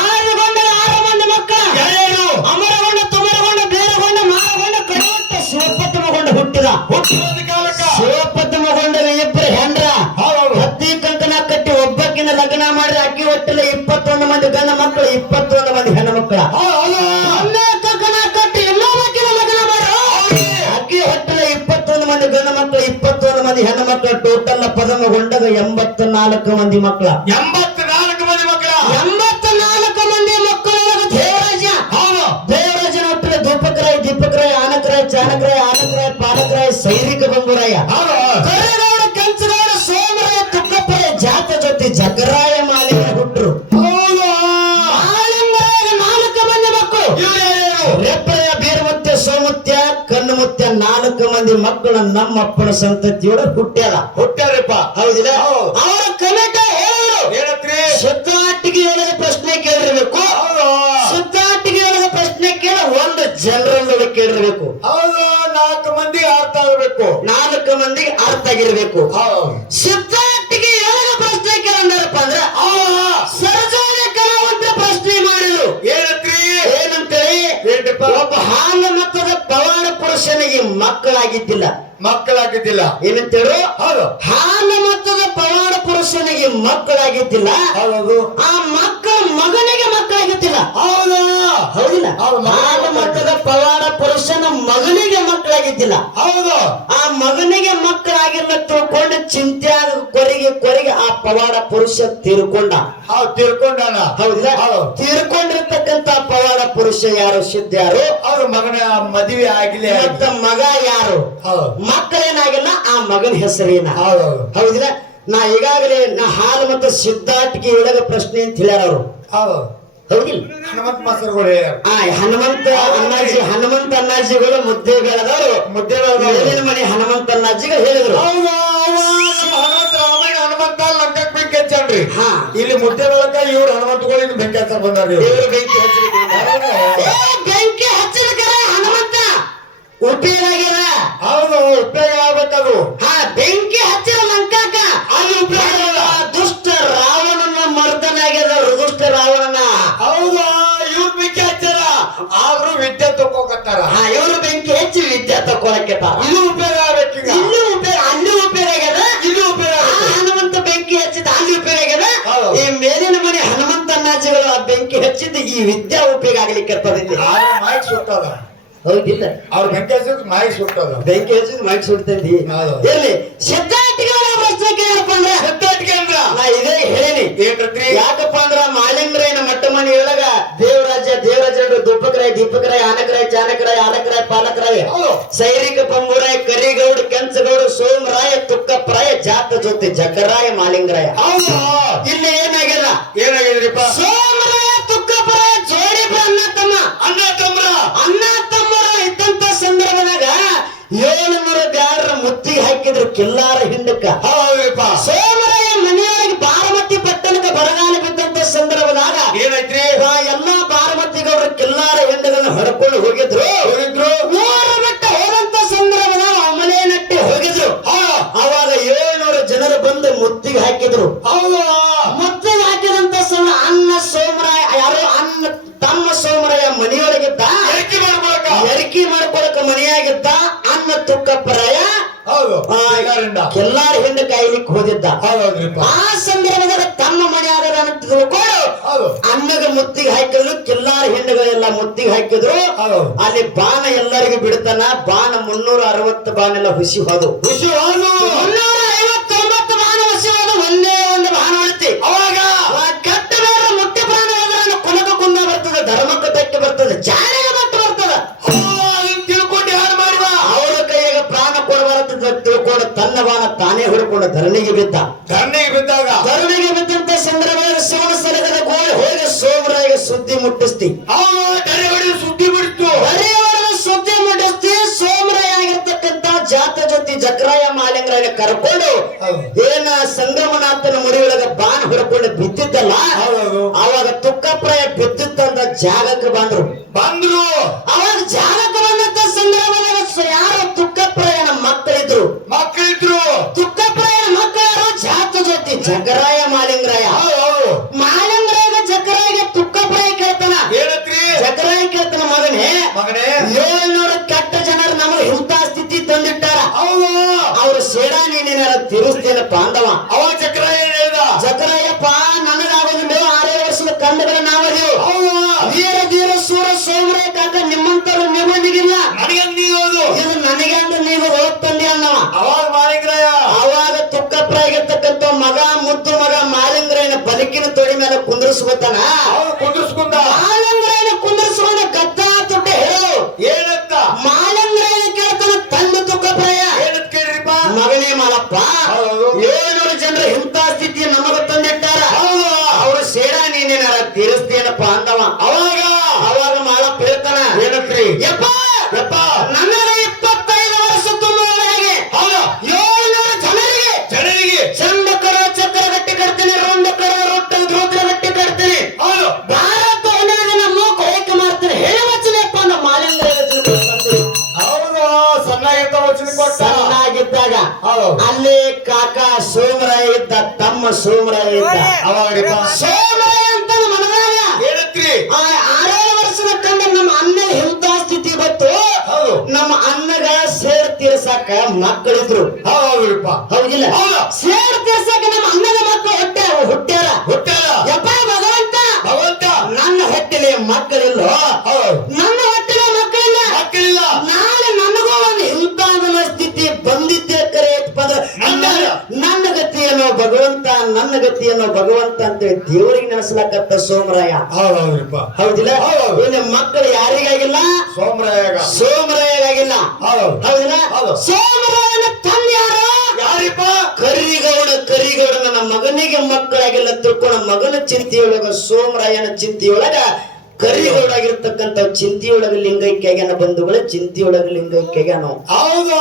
ಆದಿಗೊಂಡ 6 ಮಂದಿ ಮಕ್ಕಳ. ಯಾರ್ಯಾರು? ಅಮರಗೊಂಡ ತುಮರಗೊಂಡ ಬೇರಗೊಂಡ ಮಾರಗೊಂಡ ಕಡಿಮಟ್ಟ ಶಿವಪದ್ಮಗೊಂಡ ಹುಟ್ಟಿದ. ಹುಟ್ಟಿದ ಕಾಲಕ್ಕ ಶಿವಪದ್ಮಗೊಂಡ 2 ಹೆಂಡ್ರ. ಹೌದು. ಹತ್ತಿ ಕಂಕಣ ಕಟ್ಟಿ ಒಬ್ಬಕ್ಕಿನ ಲಗ್ನ ಮಾಡಿದ್ರೆ ಅಕ್ಕಿ ಹೊಟ್ಟೆಲೆ 21 ಮಂದಿ ಗಂಡ ಮಕ್ಕಳು, 21 ಮಂದಿ ಹೆಣ್ಣು ಮಕ್ಕಳ. ಒಂದೇ ಕಂಕಣ ಕಟ್ಟಿ ಇನ್ನೊಬ್ಬಕ್ಕಿನ ಲಗ್ನ ಮಾಡ್ರು. ಅಕ್ಕಿ ಹೊಟ್ಟೆಲೆ 21 ಮಂದಿ ಗಂಡ ಮಕ್ಕಳು, 21 ಮಂದಿ ಹೆಣ್ಣು ಮಕ್ಕಳು. ಟೋಟಲ್ ಪದಮಗೊಂಡಾಗ 84 ಮಂದಿ ಮಕ್ಕಳ. 84 ಮಂದಿ ಮಕ್ಕಳ. 84 ಮಂದಿ ಮಕ್ಕಳೊಳಗ ದೇವರಾಜ. ದೇವರಾಜನ ಹುಟ್ಟಲೆ ದೀಪಕರಾಯ, ದೀಪಕರಾಯ, ಆನಕರಾಯ, ಚಾಣಕರಾಯ, ಆನಕರಾಯ, ಪಾಲಕರಾಯ, ಸೈನಿಕ ಬಂಗುರಾಯ, ಕರೆಗೌಡ, ಕೆಂಚಗೌಡ, ಸೋಮರಾಯ, ತುಕ್ಕಪ್ಪರಾಯ, ಜಾತ ಜೊತೆ ಜಗರಾಯ ಮಾಲಿಂಗ ಹುಟ್ಟರು. ಮಾಲಿಂಗರಾಯ 4 ಮಂದಿ ಮಕ್ಕಳು. ರೆಪ್ಪಯ್ಯ, ಬೀರಮುತ್ಯ, ಸೋಮುತ್ಯ, ಕಣ್ಣುಮುತ್ಯ 4 ಮಂದಿ ಮಕ್ಕಳು ನಮ್ಮಪ್ಪನ ಸಂತತಿಯೊಳಗೆ ಹುಟ್ಟ್ಯಾರಪ್ಪ. ಹೌದಿಲ್ಲ? ಅವರ ಕಮೆಟ ಹೇಳಿದ್ರು, ಏನಂತ್ರಿ? ಸುತ್ತಾಟಿಗೆ ಒಳಗೆ ಪ್ರಶ್ನೆ ಕೇಳಿರ್ಬೇಕು. ಸುತ್ತಾಟಿಗೆ ಒಳಗೆ ಪ್ರಶ್ನೆ ಕೇಳ ಒಂದು ಜನರಲ್ ಒಳಗೆ ಕೇಳಿರ್ಬೇಕು. ಹೌದು. 4 ಮಂದಿ ಅರ್ಥ ಆಗಬೇಕು. 4 ಮಂದಿಗೆ ಅರ್ಥ ಆಗಿರ್ಬೇಕು. ಸುತ್ತಾಟಿಗೆ ಒಳಗೆ ಪ್ರಶ್ನೆ ಕೇಳಂದಾರಪ್ಪ ಅಂದ್ರೆ ಸರಜೋಡಿ ಕಲಾವಂತ ಪ್ರಶ್ನೆ ಮಾಡಿದ್ರು. ಏನಂತ್ರಿ? ಏನಂತೇಳಿ? ಒಬ್ಬ ಹಾಲು ಮತದ ಪವಾಡ ಪುರುಷನಿಗೆ ಮಕ್ಕಳಾಗಿದ್ದಿಲ್ಲ. ಮಕ್ಕಳಾಗಿದ್ದಿಲ್ಲ. ಏನಂತೇಳು? ಹೌದು. ಹಾಲು ಮತದ ಪವಾಡ ಪುರುಷನಿಗೆ ಮಕ್ಕಳಾಗಿದ್ದಿಲ್ಲ. ಹೌದು. ಆ ಮಕ್ಕಳ ಮಗನಿಗೆ ಮಕ್ಕಳಾಗಿದ್ದಿಲ್ಲ. ಹೌದು. ಹೌದಿಲ್ಲ? ಹೌದು. ಹಾಲು ಮತದ ಪವಾಡ ಪುರುಷನ ಮಗನಿಗೆ ಮಕ್ಕಳಾಗಿದ್ದಿಲ್ಲ. ಹೌದು. ಆ ಮಗನಿಗೆ ಮಕ್ಕಳಾಗಿಲ್ಲ ತಿಳ್ಕೊಂಡು ಚಿಂತ್ಯಾಗ ಕೊರಿಗೆ ಆ ಪವಾಡ ಪುರುಷ ತೀರ್ಕೊಂಡ. ಹೌದು. ತೀರ್ಕೊಂಡಾನ. ಹೌದಿಲ್ಲ? ಹೌದು. ತೀರ್ಕೊಂಡಿರ್ತಕ್ಕಂತ ಪವಾಡ ಪುರುಷ ಯಾರು? ಸಿದ್ಧ ಯಾರು? ಅವ್ರ ಮಗನ ಮದುವೆ ಆಗಿಲ್ಲ. ಮತ್ತ ಮಗ ಯಾರು? ಹೌದು. ಮಕ್ಕಳೇನಾಗಿಲ್ಲ. ಆ ಮಗನ ಹೆಸರೇನ? ಹೌದು. ಹೌದಿಲ್ಲ? ಈಗಾಗಲೇ ಹಾಲು ಮತ್ತು ಸಿದ್ಧಾಟಿಗೆ ಒಳಗ ಪ್ರಶ್ನೆ ಅಂತ ಹೇಳ್ಯಾರ ಅವರು. ಹೌದು. ಹೌದಿಲ್ಲ? ಹನುಮಂತ ಮಾಸ್ತರ್ಗಳು ಹೇಳ್ಯಾರ. ಹನುಮಂತ ಅಣ್ಣಾಜಿಗಳು ಮುದ್ದೆ ಬೆಳೆದವರು. ಮೇಲಿನ ಮನೆ ಹನುಮಂತ ಅಣ್ಣಾಜಿಗಳು ಹೇಳಿದ್ರು. ಹನುಮಂತ ಲಂಕಕ್ ಬೆಂಕಿ ಹಚ್ಚಾನ್ರಿ. ಹಾ. ಇಲ್ಲಿ ಮುದ್ದೆ ಬೆಳಕ ಇವ್ರು ಹನುಮಂತಗಳು ಬೆಂಕಿ ಹಚ್ಚ ಬಂದಾರ್ರಿ. ಬೆಂಕಿ ಹಚ್ಚಿದ ಹನುಮಂತ ಉಪಯೋಗ ಆಗ್ಯದ. ಹೌದು. ಉಪಯೋಗ ಆಗ್ಬೇಕದು. ಬೆಂಕಿ ಹಚ್ಚಿದ ಲಂಕಾಕ ಅದು ಉಪಯೋಗ. ದುಷ್ಟ ರಾವಣನ ಮರ್ದನ ಆಗ್ಯದ. ದುಷ್ಟ ರಾವಣನ. ಹೌದು. ಇವ್ರು ಬೆಂಕಿ ಹಚ್ಚಾರ ಆದ್ರೂ ವಿದ್ಯೆ ತಕ್ಕೋಕತ್ತಾರ. ಇವರು ಬೆಂಕಿ ಹಚ್ಚಿ ವಿದ್ಯೆ ತಕ್ಕೊಳಕ್ಕೆ. ಇದು ಉಪಯೋಗ ಆಗ್ಬೇಕೀಗ. ಇಲ್ಲಿ ಉಪಯೋಗ, ಅಲ್ಲಿ ಉಪಯೋಗ ಆಗ್ಯದ. ಇದು ಉಪಯೋಗ. ಹನುಮಂತ ಬೆಂಕಿ ಹಚ್ಚಿದ ಅಲ್ಲಿ ಉಪಯೋಗ ಆಗ್ಯದ. ಹೌದು. ಈ ಮೇಲಿನ ಮನೆ ಹನುಮಂತ ಅಣ್ಣಾಜಿಗಳು ಆ ಬೆಂಕಿ ಹಚ್ಚಿದ ಈ ವಿದ್ಯಾ ಉಪಯೋಗ ಆಗ್ಲಿಕ್ಕೆ ಮೈಕ್ ಸುಟ್ಟದ. ಹೌದಿಲ್ಲ? ಅವ್ರ ಬೆಂಕಿ ಹಚ್ಚಿದ್ ಮೈಕ್ ಸುಟ್ಟದ. ಬೆಂಕಿ ಹಚ್ಚಿದ ಮೈಕ್ ಸುಡ್ತಂದಿ. ಹೌದು. ಎಲ್ಲಿ ಸಿದ್ಧಾಟಿಗಳ ಪ್ರಶ್ನೆ ಕೇಳಪ್ಪ ಅಂದ್ರೆ ಸಿದ್ಧಾಟಿಗೆ ಅಂದ್ರ ನಾ ಇದೇ ಹೇಳಿ. ಏನ್ರಿ? ಯಾಕಪ್ಪ ಅಂದ್ರ ಮಾಲಿಂಗರಾಯನ ಮಟ್ಟ ಮನೆಯೊಳಗ ದೇವರಾಜ, ದೀಪಕರಾಯ, ದೀಪಕರಾಯ, ಆನಕರಾಯ, ಚಾಣಕರಾಯ, ಆನಕರಾಯ, ಪಾಲಕರಾಯ, ಹೌದು. ಸೈನಿಕ ಪಂಬೂರಾಯ, ಕರಿಗೌಡ, ಕೆಂಚಗೌಡ, ಸೋಮರಾಯ, ತುಕ್ಕಪ್ಪರಾಯ, ಜಾತ ಜೊತೆ ಜಕರಾಯ, ಮಾಲಿಂಗರಾಯ. ಹೌದು. ಇಲ್ಲಿ ಏನಾಗ್ಯದ? ಏನಾಗಿದ್ರಿಪ್ಪ? ಸೋಮರಾಯ, ತುಕ್ಕಪ್ಪರಾಯ ಜೋಡಿ ಅಣ್ಣ ತಮ್ಮ. ಅಣ್ಣ ತಮ್ಮರ ಇದ್ದಂತ ಸಂದರ್ಭದಾಗ 700 ಬ್ಯಾಡ್ರ ಮುತ್ತಿಗೆ ಹಾಕಿದ್ರು ಕಿಲ್ಲಾರ ಹಿಂಡಕ್ಕ. ಹೌದ್ರಿಪ್ಪ. ಸೋಮರಾಯ ಮನೆಯೊಳಗೆ ಬಾರಮತಿ ಪಟ್ಟಣಕ್ಕೆ ಬರಗಾಲ ಬಿದ್ದಂತ ಸಂದರ್ಭದಾಗ ಏನೈತ್ರಿ? ಎಲ್ಲಾ ಬಾರಮತಿಗೌಡರು ಕಿಲ್ಲಾರ ಹಿಂಡಗಳನ್ನು ಹೊಡ್ಕೊಂಡು ಹೋಗಿದ್ರು. ಊರು ಬಿಟ್ಟು ಹೋದಂತ ಸಂದರ್ಭದಾಗ ಅಮಲೆ ನಟ್ಟಿ ಹೋಗಿದ್ರು. ಅವಾಗ 700 ಜನರು ಬಂದು ಮುತ್ತಿಗೆ ಹಾಕಿದ್ರು. ಮುತ್ತಿಗೆ ಹಾಕಿದಂತ ಸಮಯ ಅನ್ನ ಸೋಮರಾಯ ಯಾರು ಅನ್ನ ತಮ್ಮ ಸೋಮರಾಯ ಮನೆಯೊಳಗಿದ್ದ ಎರಿಕೆ ಮಾಡ್ಕೊಳಕ ಮನೆಯಾಗಿದ್ದ ಅನ್ನ ತುಕ್ಕಪ್ಪರಾಯ ಕಿಲ್ಲಾರ ಹಿಂಡ ಕಾಯ್ಲಿಕ್ಕೆ ಹೋಗಿದ್ದ. ಆ ಸಂದರ್ಭದಾಗ ತಮ್ಮ ಮನೆಯಾದ ತಿಳ್ಕೊಂಡು ಅನ್ನಗ ಮುತ್ತಿಗೆ ಹಾಕಿದ್ರು. ಕಿಲ್ಲಾರ ಹಿಂಡಗಳೆಲ್ಲ ಮುತ್ತಿಗೆ ಹಾಕಿದ್ರು. ಅಲ್ಲಿ ಬಾಣ ಎಲ್ಲರಿಗೂ ಬಿಡ್ತಾನ. ಬಾಣ 360 ಬಾಣ ಎಲ್ಲ ಹುಸಿ ಹೋದು. 359 ಬಾಣ ಹುಸಿ ಹೋದು. ಒಂದೇ ಒಂದು ಬಾಣ ಉಳಿತಿ. ಅವಾಗ ಕೆಟ್ಟ ಬೇರೆ ಮುಖ್ಯ ಪ್ರಾಣ ಹೋದ್ರೆ ಕುಲಕ ಕುಂದ ಬರ್ತದೆ, ಧರ್ಮಕ್ಕೆ ತಕ್ಕೆ ಬರ್ತದೆ, ಜಾರಿಗೆ ಮಟ್ಟು ಬರ್ತದೆ. ತಿಳ್ಕೊಂಡು ಯಾರು ಮಾಡಿದ? ಅವರ ಕೈಯಾಗ ಪ್ರಾಣ ಕೊಡಬಾರದು ತಿಳ್ಕೊಂಡು ತನ್ನ ಬಾಣ ತಾನೇ ಹೊಡ್ಕೊಂಡು ಧರಣಿಗೆ ಬಿದ್ದ. ಧರಣಿಗೆ ಬಿದ್ದಂತ ಸಂದರ್ಭದಾಗ ಶಿವನ ಸಲಗದ ಗೋಳಿ ಹೋಗಿ ಸೋಮರಾಯಿಗೆ ಸುದ್ದಿ ಮುಟ್ಟಿಸ್ತಿ. ಸುದ್ದಿ ಬಿಡ್ತು. ಸುದ್ದಿ ಮುಟ್ಟಿಸ್ತಿ. ಸೋಮರಾಯ ಆಗಿರ್ತಕ್ಕಂತ ಜಾತ ಜೊತೆ ಜಕ್ರಾಯ ಮಾಲಿಂಗರಾಯ ಕರ್ಕೊಂಡು ಏನ ಸಂಗಮನಾಥನ ಮುಡಿಯೊಳಗ ಬಾಣ ಹೊಡ್ಕೊಂಡು ಬಿದ್ದಿದ್ದಲ್ಲ. ಅವಾಗ ತುಕ್ಕಪ್ರಾಯ ಬಿದ್ದಿತ್ತಂತ ಜಾಗಕ್ಕೆ ಬಂದ್ರು. ಅವಾಗ ಜಾಗಕ್ಕೆ ಬಂದಂತ ಸಂದರ್ಭದಾಗ ಯಾರು ತುಕ್ಕಪ್ರಾಯನ ಮಕ್ಕಳಿದ್ರು. ತುಕ್ಕಪ್ರಾಯನ ಮಕ್ಕಳು ಜಾತ ಜೊತೆ ಜಕರಾಯ ಮಾಲಿಂಗರಾಯ. ಮಾಲಿಂಗರಾಯ ಜಕರಾಯಿಗೆ ತುಕ್ಕಪ್ರಾಯ ಕೇಳ್ತಾನ. ಜಕರಾಯ ಕೇಳ್ತಾನ, ಮಗನೇ 700 ಕೆಟ್ಟ ಜನರು ನಮಗೆ ಇಂಥ ಸ್ಥಿತಿ ತಂದಿಟ್ಟಾರ. ಅವ್ರ ಸೇಡ ನೀನೇನಾರ ತಿರುಸ್ತೇನೆ ಪಾಂಡವ. ಅವಾಗ ಜಕರಾಯಪ್ಪ ನನಗಾಗೋದಿಲ್ಲ. 6 ವರ್ಷದ ಕಂದಗಳ ನಾವದೇವು. ವೀರ ಧೀರ ಸೂರ ಸೋಮರಾಯ ಕಾಕ ನಿಮ್ಮಂತರು ನಿಮ್ಮನಿಗಿಲ್ಲ. ಇದು ನನಗೆ ಅಂದ್ರೆ ನೀವು ಹೋಗ್ತಂದಿ ಅನ್ನವ. ಅವಾಗ ತುಕ್ಕಪ್ರಾಗಿರ್ತಕ್ಕಂಥ ಮಗ ಮುದ್ದು ಮಗ ಮಾಲಿಂಗರಾಯನ ಬದುಕಿನ ತೊಡಿ ಮೇಲೆ ಕುಂದ್ರಿಸ್ಕೊತಾನ. ಮಾಲಿಂಗರಾಯನ ಕುಂದ್ರಿಸ್ಕೊಂಡ ಗದ್ದ ತುಟ್ಟಿ ಹೇಳು ಏನಂತ ಮಾಲಿಂಗರಾಯನ ಕೇಳ್ತಾನ. ತಂದೆ ತುಕ್ಕಪ್ರಾಯ ಮಗನೇ ಮಾಲಪ್ಪ, 700 ಜನರು ಇಂಥ ಸ್ಥಿತಿ ನಮಗ ತಂದಿಟ್ಟಾರ. ಅವ್ರ ಸೇಡ ನೀನೇನಾರ ತೀರಿಸ್ತೇನಪ್ಪ ಅಂದವ. ಅವಾಗ ಮಾಲಪ್ಪ ಹೇಳ್ತಾನ, ಏನಂತ್ರಿ? ಯಪ್ಪ ನನಗೆ 25 ವರ್ಷ ತುಂಬುವವರೆಗೆ 700 ಜನರಿಗೆ ಚಂದ ಕರೋ ಚಕ್ರ ಗಟ್ಟಿ ಕಟ್ತೀನಿ, ರುಂಡ ಕರೋ ರುದ್ರ ಗಟ್ಟಿ ಕಟ್ತೀನಿ, ಭಾರತ ದಿನ ಮೂಕ ಏಕೆ ಮಾಡ್ತೀನಿ ಹೇಳಿ ವಚನಪ್ಪ ಅಂದ ಮಾಲಿಂಗರಾಯ. ಸಣ್ಣಾಗಿದ್ದಾಗ ಅಲ್ಲಿ ಕಾಕ ಸೋಮರಾಯ ಇದ್ದ, ತಮ್ಮ ಸೋಮರಾಯ ಇದ್ದ. ಸೋಮರಾಯ ಅಂತ ಮನದಾಗ 6 ವರ್ಷದ ಕಂಡ ನಮ್ಮ ಅಣ್ಣ ಇಂಥ ಸ್ಥಿತಿ ಬಂತು. ನಮ್ಮ ಅಣ್ಣಗ ಸೇರ್ ತೀರ್ಸಾಕ ಮಕ್ಕಳಿದ್ರು. ಹೌದಿಲ್ಲ? ಸೇರ್ ತೀರ್ಸಾಕ ನಮ್ಮ ಅಣ್ಣನ ಮಕ್ಕಳು ಹುಟ್ಟ್ಯಾರ. ಯಪ್ಪ ಭಗವಂತ, ನನ್ನ ಹೊಟ್ಟೆಲೆ ಮಕ್ಕಳಿಲ್ಲ, ನನ್ನ ಹೊಟ್ಟೆಲೆ ಮಕ್ಕಳಿಲ್ಲ. ನಾಳೆ ನನಗೂ ಒಂದು ಇಂಥದನ್ನ ಸ್ಥಿತಿ ಬಂದಿದ್ದೆ ಕರೆ ನನ್ನ ಗತಿಯೇನೋ ಭಗವಂತ, ನನ್ನ ಗತಿಯೇನೋ ಭಗವಂತ ಅಂತೇಳಿ ದೇವರಿಗೆ ನೆನೆಸ್ಲಾಕತ್ತ ಸೋಮರಾಯ. ಹೌದಿಲ್ಲ? ಇನ್ನು ಮಕ್ಕಳು ಯಾರಿಗಾಗಿಲ್ಲ? ಸೋಮರಾಯಗಾಗಿಲ್ಲ. ಹೌದಿಲ್ಲ? ಸೋಮರಾಯನ ತಂದೆ ಯಾರಿಪ್ಪ? ಕರಿಗೌಡ ನನ್ನ ಮಗನಿಗೆ ಮಕ್ಕಳಾಗಿಲ್ಲ ತಿಳ್ಕೊಂಡ ಮಗನ ಚಿಂತೆಯೊಳಗ ಸೋಮರಾಯನ ಚಿಂತೆಯೊಳಗ ಕರಿಗೌಡ ಆಗಿರ್ತಕ್ಕಂಥ ಚಿಂತೆಯೊಳಗ ಲಿಂಗೈಕ್ಯಾಗ್ಯಾನ. ಬಂಧುಗಳ ಚಿಂತೆಯೊಳಗ ಲಿಂಗೈಕ್ಯಾಗ್ಯಾನ. ಹೌದಾ?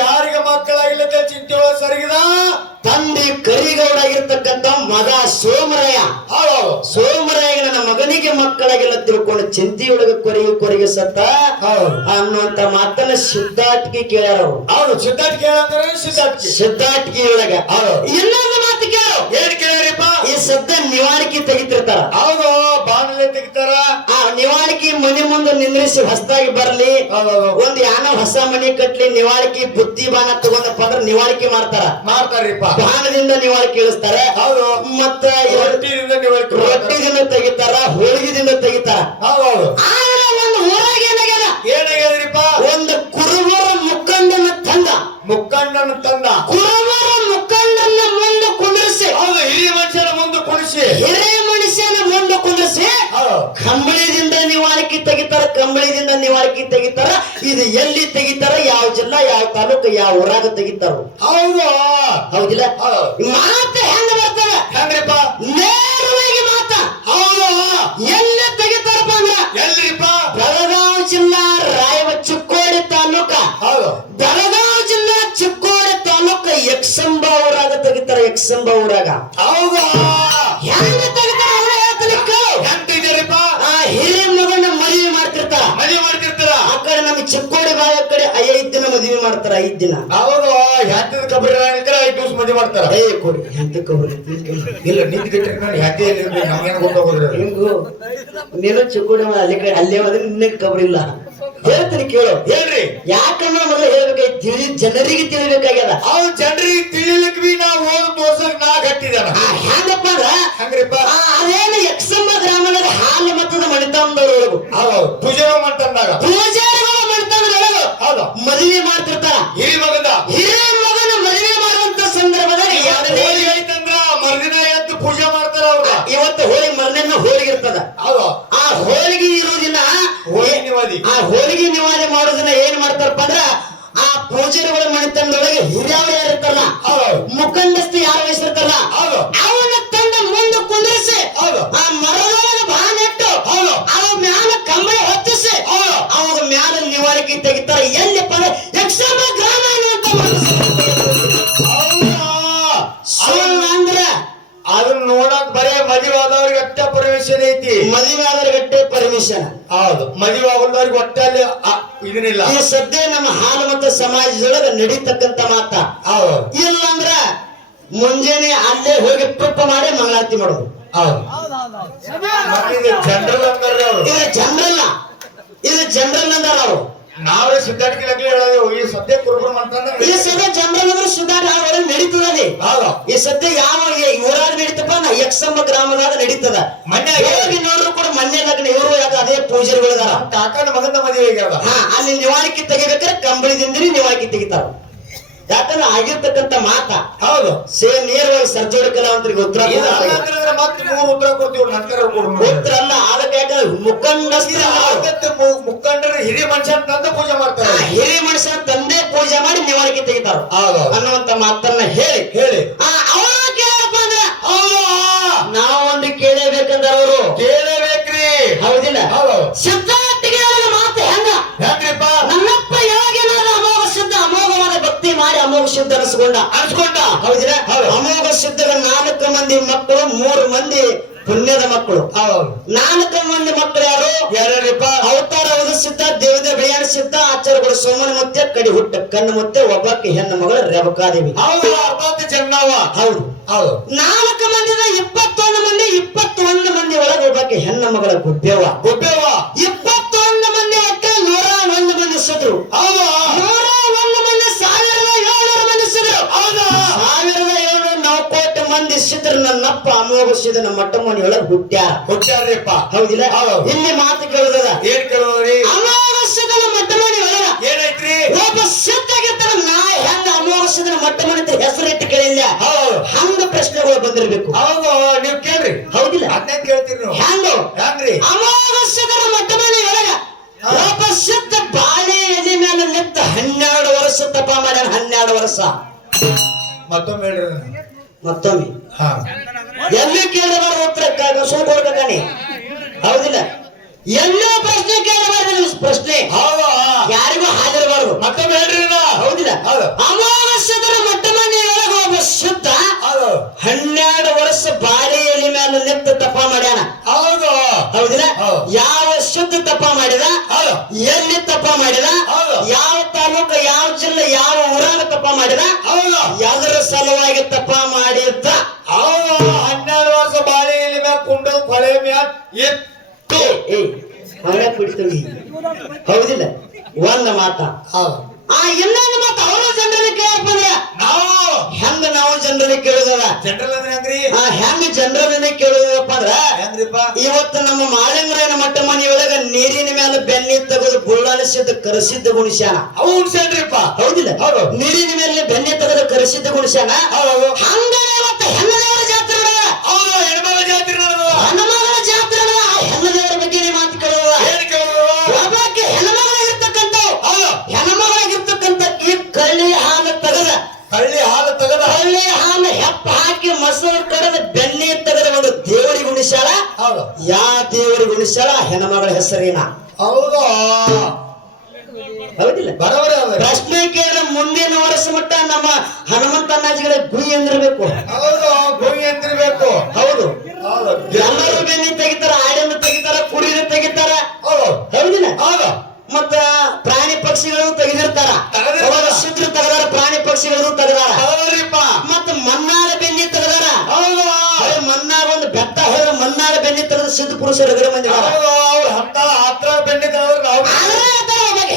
ಯಾರಿಗೆ ಮಕ್ಕಳಾಗಿಲ್ಲದ ಚಿಂತೆಯೊಳಗ ಸರಿಗಿದ ತಂದೆ ಕರಿಗೌಡ ಆಗಿರ್ತಕ್ಕಂಥ ಮಗ ಸೋಮರಾಯ. ಸೋಮರಾಯ ನನ್ನ ಮಗನಿಗೆ ಮಕ್ಕಳಾಗಿಲ್ಲ ತಿಳ್ಕೊಂಡು ಚಿಂತೆಯೊಳಗ ಕೊರಿಗೆ ಸತ್ತ ಅನ್ನುವಂತ ಮಾತನ್ನ ಸಿದ್ಧಾಟಿಗೆ ಕೇಳ್ಯಾರ ಅವರು. ಸಿದ್ಧಾಟಿಕೆಯೊಳಗ ಇನ್ನೊಂದು ಮಾತು ಕೇಳು. ಏನ್ ಕೇಳ್ಯಾರಿಪ್ಪ? ಈ ಶಬ್ದ ನಿವಾರಿಕೆ ತೆಗಿತಿರ್ತಾರ. ಹೌದು, ಬಾಣಲೆ ತೆಗಿತಾರ. ಆ ನಿವಾಳಿಕೆ ಮನೆ ಮುಂದೆ ನಿಂದ್ರಿಸಿ ಹೊಸದಾಗಿ ಬರ್ಲಿ, ಒಂದ್ ಯಾನ ಹೊಸ ಮನೆ ಕಟ್ಲಿ, ನಿವಾಳಿಕೆ ಬುದ್ಧಿ ಬಾಣ ತಗೊಂಡಪ್ಪ ಅಂದ್ರೆ ನಿವಾಳಿಕೆ ಮಾಡ್ತಾರಿಪ್ಪ. ಬಾಣದಿಂದ ನಿವಾಳಿಕೆ ಇಳಿಸ್ತಾರ. ಮತ್ತ ರೊಟ್ಟಿದಿಂದ ತೆಗಿತಾರ, ಹೋಳಿಗೆದಿಂದ ತೆಗಿತಾರ. ಆದ್ರೆ ಒಂದು ಊರಾಗ ಏನಾಗ್ಯದ್ರಿಪ್ಪ? ಒಂದು ಕುರುಬರ ಮುಖಂಡನ ತಂದ ಕುರುಬರ ಮುಖಂಡನ ಮುಂದೆ ಕುಂದ್ರಿಸಿ, ಹಿರಿಯ ಮನುಷ್ಯನ ಮುಂದೆ ಕುಣಿಸಿ, ಹಿರಿಯ ಮನುಷ್ಯನ ಮುಂದೆ ಕುಂದ್ರಿಸಿ ಕಂಬಳಿದಿಂದ ನಿವಾಳಿಕೆ ತೆಗಿತಾರ. ಇದು ಎಲ್ಲಿ ತೆಗಿತಾರ, ಯಾವ ಜಿಲ್ಲಾ, ಯಾವ ತಾಲೂಕು, ಯಾವ ಊರಾಗ ತೆಗಿತಾರ. ಹೌದಿಲ್ಲ? ಮಾತ ಹೆಂಗ ಬರ್ತದ? ಹೆಂಗ್ರಿಪ್ಪ? ನೇರವಾಗಿ ಮಾತ. ಎಲ್ಲಿ ತೆಗಿತಾರಪ್ಪ ಅಂದ್ರ ಎಲ್ರಿಪ್ಪ? ಬೆಳಗಾವಿ ಜಿಲ್ಲಾ ಚಿಕ್ಕೋಡಿ ತಾಲೂಕ. ಬೆಳಗಾವಿ ಜಿಲ್ಲಾ ಚಿಕ್ಕೋಡಿ ತಾಲೂಕ ಎಕ್ಸಂಬ ಊರಾಗ ಹೌದಾ ಹೆಂಗ ತೆಗಿತಾರ ಅವ್ರೇ ಹೇಳ್ತಾನೆ ಹೆಂಗ್ ತೆಗ್ದಾರಿಪ್ಪ ಹಿರಿಯ ಮಗನ ಮದುವೆ ಮಾಡ್ತಿರ್ತಾರ ಮದುವೆ ಮಾಡ್ತಿರ್ತಾರ ಆ ಕಡೆ ನಮ್ ಚಿಕ್ಕೋಡಿ ಬಾಳ ಕಡೆ 5 ದಿನ ಮದುವೆ ಮಾಡ್ತಾರ 5 ದಿನ ಹೌದು ಹೆಂತದ ಕಬರಿ 5 ದಿವಸ ಮದುವೆ ಮಾಡ್ತಾರ ಕೊಡಿ ಎಂತ ಕಬರಿ ಇಲ್ಲ ನಿಂತ್ಗಿಟ್ರಿ ನಾನು ಹೆಂತೆ ನಮ್ಗೇನು ಗೊತ್ತಾಗೋದ್ರಿ ಹಿಂಗು ನೀನು ಚಿಕ್ಕೋಡಿ ಅಲ್ಲಿ ಕಡೆ ಅಲ್ಲೇ ಹೋದ್ರೆ ನಿನ್ನ ಕಬರಿ ಇಲ್ಲ ಹೇಳ್ತೀನಿ ಕೇಳು ಹೇಳ್ರಿ ಯಾಕಂದ್ರ ಮೊದಲು ಹೇಳ್ಬೇಕಾಗಿ ಜನರಿಗೆ ತಿಳಿಬೇಕಾಗ್ಯದ ಅವ್ ಜನರಿಗೆ ತಿಳಿಲಿಕ್ ಬಿ ನಾವು ಓದ್ ತೋರ್ಸಕ್ ನಾ ಗಟ್ಟಿದಾನ ಹೆಂಗಪ್ಪ ಅಂದ್ರ ಹಂಗ್ರಿಪ್ಪ ಅದೇನು ಎಕ್ಸಂಬ ಗ್ರಾಮದಾಗ ಹಾಲು ಮತದ ಮಣಿತಾಂಬದೊಳಗು ಹೌದು ಪೂಜೆ ಮಾಡ್ತಂದಾಗ ಪೂಜಾರಿಗಳ ಮಣಿತಾಂಬದೊಳಗು ಹೌದು ಮದುವೆ ಮಾಡ್ತಿರ್ತಾರ ಹಿರಿ ಮಗನ ಮದುವೆ ಮಾಡುವಂತ ಸಂದರ್ಭದಲ್ಲಿ ಹೋಳಿಗೆ ಐತಂದ್ರ ಮರ್ದಿನ ಎದ್ದು ಪೂಜೆ ಮಾಡ್ತಾರ ಅವ್ರ ಇವತ್ತು ಹೋಳಿಗೆ ಮರ್ದಿನ ಹೋಳಿಗೆ ಇರ್ತದ ಹೌದು ಆ ಹೋಳಿಗೆ ಇರೋದಿನ ಹೋಳಿಗೆ ನಿವಾದಿ ಆ ಹೋಳಿಗೆ ನಿವಾರಣೆ ಮಾಡೋದನ್ನ ಏನ್ ಮಾಡ್ತಾರಪ್ಪ ಅಂದ್ರ ಆ ಪೂಜಾರಿಗಳ ಮಣಿತನದೊಳಗೆ ಹಿರಿಯವರು ಯಾರು ಇರ್ತಾರಲ್ಲ ಮುಖಂಡಸ್ಥ ಯಾರು ವಹಿಸಿರ್ತಾರಲ್ಲ ಅವನ ತಂಡ ಮುಂದೆ ಕುಂದಿರಿಸಿ ಆ ಮರದೊಳಗೆ ಬಾ ನೆಟ್ಟು ಅವ ಮ್ಯಾಲ ಕಂಬಳಿ ಹೊತ್ತಿಸಿ ಅವಾಗ ಮ್ಯಾಲ ನಿವಾರಿಕೆ ತೆಗಿತಾರ ಎಲ್ಲಿಪ್ಪ ಅಂದ್ರೆ ಯಕ್ಷಮ ಗ್ರಾಮ ಅಂದ್ರ ಅದನ್ನ ನೋಡಕ್ ಬರೇ ಮದುವೆ ಆದವ್ರಿಗೆ ಅಟ್ಟ ಪರ್ಮಿಷನ್ ಐತಿ ಮದುವೆ ಆದವ್ರಿಗೆ ಪರ್ಮಿಷನ್ ಹೌದು ಮದುವೆ ಆಗೋದವ್ರಿಗೆ ಒಟ್ಟಲ್ಲಿ ಇದನ್ನಿಲ್ಲ ಈ ಸದ್ಯ ನಮ್ಮ ಹಾಲು ಮತ್ತು ಸಮಾಜದೊಳಗ ನಡೀತಕ್ಕಂತ ಮಾತ ಇಲ್ಲಂದ್ರ ಮುಂಜಾನೆ ಅಲ್ಲೇ ಹೋಗಿ ಟ್ರಿಪ್ ಮಾಡಿ ಮಂಗಳಾರತಿ ಮಾಡೋದು ಜನರಲ್ ಅಂತಾರ್ರಿ ಅವ್ರು ಇದು ಜನರಲ್ ಅಂದಾರ ಅವರು ನಾವೇ ಸಿದ್ಧಾರ್ಥಿ ಲಗ್ಲಿ ಹೇಳೋದು ಈ ಸದ್ಯ ಕುರುಬರು ಅಂತಂದ್ರೆ ಈ ಸದ್ಯ ಜನರಲ್ ಅಂದ್ರೆ ಸುಧಾರ ನಡೀತದಲ್ಲಿ ಈ ಸದ್ಯ ಯಾವ ಊರಾಗ ನಡೀತಪ್ಪ ಯಕ್ಷಂಬ ಗ್ರಾಮದಾಗ ನಡೀತದ ಮನೆ ಹೋಗಿ ನೋಡ್ರು ಕೂಡ ಮನೆ ಲಗ್ನ ಇವರು ಅದೇ ಪೂಜಾರಿಗಳಿದಾರ ಕಾಕನ ಮಗನ ಮದುವೆ ಆಗ್ಯಾವ ಅಲ್ಲಿ ನಿವಾಳಿಕೆ ತೆಗಿಬೇಕಾದ್ರೆ ಕಂಬಳಿದಿಂದ್ರಿ ನಿವಾಳಿಕೆ ತೆಗಿತಾರ ಯಾಕಂದ್ರೆ ಆಗಿರ್ತಕ್ಕಂತ ಮಾತ ಹೌದು ಸೇಮ್ ನೇರವಾಗಿ ಸರ್ಜೋಡಿ ಕಲಾವಂತರಿಗೆ ಉತ್ತರ ಮತ್ತೆ 3 ಉತ್ತರ ಕೊಡ್ತೀವಿ ನಂತರ ಉತ್ತರ ಅಲ್ಲ ಅದಕ್ಕೆ ಯಾಕಂದ್ರೆ ಮುಖಂಡರು ಹಿರಿಯ ಮನುಷ್ಯ ತಂದ ಪೂಜೆ ಮಾಡ್ತಾರೆ ಹಿರಿಯ ಮನುಷ್ಯನ ತಂದೆ ಪೂಜೆ ಮಾಡಿ ನಿವಾಳಿಕೆ ತೆಗಿತಾರ ಅನ್ನುವಂತ ಮಾತನ್ನ ಹೇಳಿ ಅವರ ಕೇಳಪ್ಪ ಅಂದ್ರೆ ನಾವು ಒಂದು ಕೇಳಬೇಕಂದ್ರೆ ಅವರು ಕೇಳಬೇಕ್ರಿ ಹೌದಿಲ್ಲ ಸಿದ್ಧಾರ್ಥಿಗೆ ಮಾತು ಹೆಂಗ್ರಿಪ್ಪ ನನ್ನಪ್ಪ ಯಾವಾಗೇನಾದ್ರು ಅಮೋಘ ಸಿದ್ಧ ಅಮೋಘವಾದ ಭಕ್ತಿ ಮಾಡಿ ಅಮೋಘ ಸಿದ್ಧ ಅನ್ಸ್ಕೊಂಡ ಹೌದಿಲ್ಲ ಅಮೋಘ ಸಿದ್ಧಗ 4 ಮಂದಿ ಮಕ್ಕಳು 3 ಮಂದಿ ಪುಣ್ಯದ ಮಕ್ಕಳು 4 ಮಂದಿ ಮಕ್ಕಳು ಯಾರು ಅವತಾರ ಅವಧ ಸಿದ್ಧ ದೇವದ ಬಿಳಿಯಾಣ ಸಿದ್ಧ ಆಚಾರ್ಯಗಳು ಸೋಮನ ಮುತ್ತೆ ಕಡಿ ಹುಟ್ಟ ಕಣ್ಣು ಮುತ್ತೆ ಒಬ್ಬಕ್ಕೆ ಹೆಣ್ಣು ಮಗಳು ರೇವಕಾದೇವಿ ಹೌದು 4 ಮಂದಿದ 21 ಮಂದಿ 21 ಮಂದಿ ಒಳಗೆ ಒಬ್ಬಕ್ಕೆ ಹೆಣ್ಣು ಮಗಳ ಗುಬ್ಬೆವ 21 ಮಂದಿ ಒಟ್ಟು 101 ಮಂದಿ ಸಿದ್ರು 101 ಮಂದಿ 1700 ಮಂದಿ ಸಿದ್ರು 1700 ನಾವು ಕೋಟಿ ಮಂದಿ ಸಿದ್ರು ನನ್ನಪ್ಪ ಅಮೋಘ ಸಿದ್ಧನ ಮಟ್ಟ ಮನೆಯೊಳಗೆ ಹುಟ್ಟ್ಯಾರಪ್ಪ ಹೌದಿಲ್ಲ ಇಲ್ಲಿ ಮಾತು ಕೇಳುದ ಏನ್ ಕೇಳೋರಿ ಅಮೋಘ ಸಿದ್ಧನ ಮಟ್ಟ ಮನೆಯೊಳಗ ಏನೈತ್ರಿ ಒಬ್ಬ ಸಿದ್ಧಾಗಿರ್ತಾರ ನಾ ಹೆಂಗ ಅಮೋಘ ಸಿದ್ಧನ ಮಟ್ಟ ಮನೆ ಹೆಸರಿಟ್ಟು ಕೇಳಿಲ್ಲ ಹಂಗ ಪ್ರಶ್ನೆಗಳು ಬಂದಿರ್ಬೇಕು ಹೌದು ನೀವು ಕೇಳ್ರಿ ಹೌದಿಲ್ಲ ಅದನ್ನ ಕೇಳ್ತೀರಿ ನೀವು ಹೆಂಗ್ರಿ ಅಮೋಘ ಸಿದ್ಧನ ಮಟ್ಟ ಮನೆಯೊಳಗ ಒಬ್ಬ ಸಿದ್ಧ ಬಾಳೆ ಎಲೆ ಮೇಲೆ ನಿಂತ 12 ವರ್ಷ ತಪ ಮಾಡ್ಯಾನ 12 ವರ್ಷ ಮತ್ತೊಮ್ಮೆ ಹೇಳ್ರಿ ಮತ್ತೊಮ್ಮೆ ಎಲ್ಲಿ ಕೇಳಬಾರ ಉತ್ತರ ಸುಮ್ ಕೊಡ್ಬೇಕಾನೆ ಹೌದಿಲ್ಲ ಎಲ್ಲೋ ಪ್ರಶ್ನೆ ಕೇಳಬಾರ್ದು ಪ್ರಶ್ನೆ ಯಾರಿಗೂ ಹಾಜರಬಾರದು ಮತ್ತೊಮ್ಮೆ ಹೇಳ್ರಿ ಹೌದಿಲ್ಲ ಅಮೋಘ ಸಿದ್ಧನ ಮಟ್ಟ ಮನೆಯೊಳಗ ಒಬ್ಬ ಸಿದ್ಧ 12 ವರ್ಷ ಬಾಳೆ ಎಲೆ ಮೇಲೆ ನಿಂತ ತಪ ಮಾಡ್ಯಾನ ಹೌದಿಲ್ಲ ಯಾವ ಶುದ್ಧ ತಪ ಮಾಡಿದ ಎಲ್ಲಿ ತಪ ಮಾಡಿದ ಯಾವ ತಾಲೂಕು ಯಾವ ಜಿಲ್ಲೆ ಯಾವ ಊರಾಗ ತಪ ಮಾಡಿದ ಯಾವ್ದ್ರ ಸಲುವಾಗಿ ತಪ ಮಾಡಿದ್ದ 12 ವರ್ಷ ಬಾಳೆಯಲ್ಲಿ ಮ್ಯಾಗ ಕುಂಡ ಕೊಳೆ ಮ್ಯಾಗ ಎತ್ತು ಹಂಗ ಕುಡಿತೀವಿ ಹೌದಿಲ್ಲ ಒಂದ ಮಾತ ಇನ್ನೊಂದು ಮಾತು ಅವರು ಜನರಲ್ಲಿ ಕೇಳಪ್ಪ ನಾವು ಹೆಂಗ ನಾವು ಜನರಲ್ಲಿ ಕೇಳುದಲ್ಲ ಜನರಲ್ ಅಂದ್ರೆ ಅಂದ್ರಿ ಹೆಂಗ ಜನರಲ್ಲೇ ಕೇಳುದಪ್ಪ ಅಂದ್ರ ಹೆಂಗ್ರಿಪ್ಪ ಇವತ್ತು ನಮ್ಮ ಮಾಳಿಂಗರಾಯನ ಮಟ್ಟ ಮನೆಯೊಳಗ ನೀರಿನ ಮೇಲೆ ಬೆನ್ನಿ ತೆಗೆದು ಬುಳ್ಳಾಲಿಸಿದ ಕರಸಿದ್ದ ಗುಣಸ್ಯಾನ ಅವು ಉಣ್ಸೇನ್ರಿಪ್ಪ ಹೌದಿಲ್ಲ ನೀರಿನ ಮೇಲೆ ಬೆನ್ನಿ ತೆಗೆದು ಕರಸಿದ್ದ ಗುಣಸ್ಯಾನ ಹಂಗ ಇವತ್ತು ಹೆಣ್ಣದೇವರ ಜಾತ್ರೆ ಹೆಣ್ಮಗಳ ಜಾತ್ರೆ ಹೆಣ್ಣಮಗಳ ಜಾತ್ರೆ ಹೆಣ್ಣದೇವರ ಬಗ್ಗೆ ಮಾತು ಕೇಳುವ ಒಬ್ಬಕ್ಕೆ ಹೆಣ್ಮಗಳಾಗಿರ್ತಕ್ಕಂಥ ಹೆಣ್ಮಗಳಾಗಿರ್ತಕ್ಕಂಥ ಈ ಕಳ್ಳಿ ಹಾಲು ತೆಗೆದ ಕಳ್ಳಿ ಹಾಲು ಹೆಪ್ಪ ಹಾಕಿ ಮೊಸರು ಕಡದ ಬೆಣ್ಣೆ ತೆಗೆದ ಒಂದು ದೇವರಿಗೆ ಉಣಿಸ್ಯಾಳ ಯಾ ದೇವರಿಗೆ ಉಣಿಸ್ಯಾಳ ಹೆಣ್ಮಗಳ ಹೆಸರೇನ ಹೌದಾ ಹೌದಿಲ್ಲ ಬರಬರ ಅದ ಪ್ರಶ್ನೆ ಕೇಳಿದ್ರೆ ಮುಂದಿನ ವರ್ಷ ಮಟ್ಟ ನಮ್ಮ ಹನುಮಂತಣ್ಣಾಜಿಗಳ ಗುರಿ ಎಂದಿರ್ಬೇಕು. ಹೌದು ಭೂಮಿ ಅಂತಿರ್ಬೇಕು. ಹೌದು ಹೌದು ಎಲ್ಲರೂ ಬೆನ್ನಿ ತೆಗಿತಾರ, ಆಡನ್ನು ತೆಗಿತಾರ, ಕುರಿನ ತೆಗಿತಾರ. ಹೌದು ಹೌದಿಲ್ಲ ಹೌದು ಮತ್ತ ಪ್ರಾಣಿ ಪಕ್ಷಿಗಳು ತೆಗೆದಿರ್ತಾರ. ತೆಗೆದಿರ್ತಾರ. ಅವಾಗ ಸಿದ್ರು ತೆಗದಾರ, ಪ್ರಾಣಿ ಪಕ್ಷಿಗಳು ತೆಗದಾರ. ಹೌದ್ರಿಪ್ಪ ಮತ್ತ ಮನ್ನಾಳ ಬೆನ್ನಿ ತೆಗದಾರ. ಹೌದು ಮನ್ನಾಗ ಒಂದು ಬೆಟ್ಟ ಹೋದ ಮನ್ನಾಳ ಬೆನ್ನಿ ತೆಗೆದ ಸಿದ್ಧ ಪುರುಷರು ಎದುರು ಮಂದಿ ಹೌದು ಅವ್ರ ಹತ್ತ ಹತ್ರ ಬೆಂಡಿದವ್ರು ನಾವು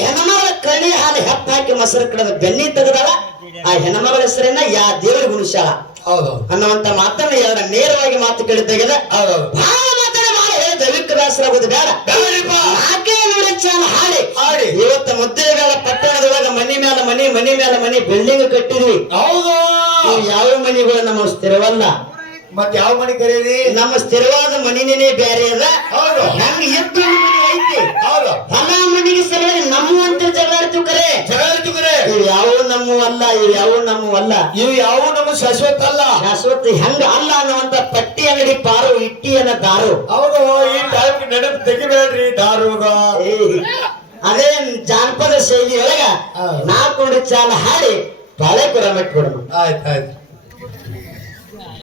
ಹೆಣ್ಮಗಳ ಕಣ್ಣಿ ಹಾಲು ಹೆಪ್ಪ ಹಾಕಿ ಮೊಸರು ಕಡದ ಬೆನ್ನಿ ತೆಗದಾಳ. ಆ ಹೆಣ್ಮಗಳ ಹೆಸರಿನ ಯಾ ದೇವರ ಗುಣಶಾಲ ಹೌದು ಅನ್ನುವಂತ ಮಾತನ್ನ ಎಲ್ಲರ ನೇರವಾಗಿ ಮಾತು ಕೇಳಿದ್ದಾಗಿದೆ. ಹೌದು ಬಹಳ ಮಾತಾಡ ಬಹಳ ದೈವಿಕ ಬೇಸರಾಗೋದು ಬೇಡ. ಬೇಡಪ್ಪ. ಆಕೆ ನೋಡಿ ಚಾಲ ಹಾಡಿ ಹಾಡಿ. ಇವತ್ತು ಮುದ್ದೇಬೇಡ ಪಟ್ಟಣದೊಳಗ ಮನಿ ಮೇಲೆ ಮನಿ, ಮನಿ ಮೇಲೆ ಮನಿ ಬಿಲ್ಡಿಂಗ್ ಕಟ್ಟಿದ್ವಿ. ಹೌದು ಇವು ಯಾವ ಮನಿಗಳು ನಮ್ಮ ಸ್ಥಿರವಲ್ಲ. ಮತ್ ಯಾವ ಮನೆ ಕರೀರಿ? ನಮ್ಮ ಸ್ಥಿರವಾದ ಮನಿನೇ ಬೇರೆ ಅದ. ಹೌದು ಹೆಂಗ ಎದ್ದು ಮನಿ ಐತಿ. ಹೌದು ಹೊಲ ಮನಿಗೆ ಸಲುವಾಗಿ ನಮ್ಮಂತ ಜಗಳಾಡ್ತೀವಿ ಕರೆ. ಜಗತ್ತಿಗರೆ ಇವು ಯಾವ ನಮ್ಮವಲ್ಲ, ಇವು ಯಾವ ನಮ್ಮವಲ್ಲ. ಇವು ಯಾವ ನಮ್ಮ ಶಾಶ್ವತ ಅಲ್ಲ. ಶಾಶ್ವತ ಹೆಂಗ ಅಲ್ಲ ಅನ್ನುವಂತ ಪಟ್ಟಿ ಅಂಗಡಿ ಪಾರು ಇಟ್ಟಿ ಅನ್ನೋ ದಾರು. ಹೌದು ಈ ಟೈಮ್ ನೆನಪು ತೆಗಿಬೇಡ್ರಿ ದಾರುಗ. ಏ, ಅದೇ ಜಾನಪದ ಶೈಲಿ ಒಳಗ ಹಾ. ನಾಲ್ಕು ಚಾಲ ಹಾಡಿ ಬಾಳೆ ಕುರ ಮೆಟ್ಕೊಡೋಣ. ಆಯ್ತು ಆಯ್ತು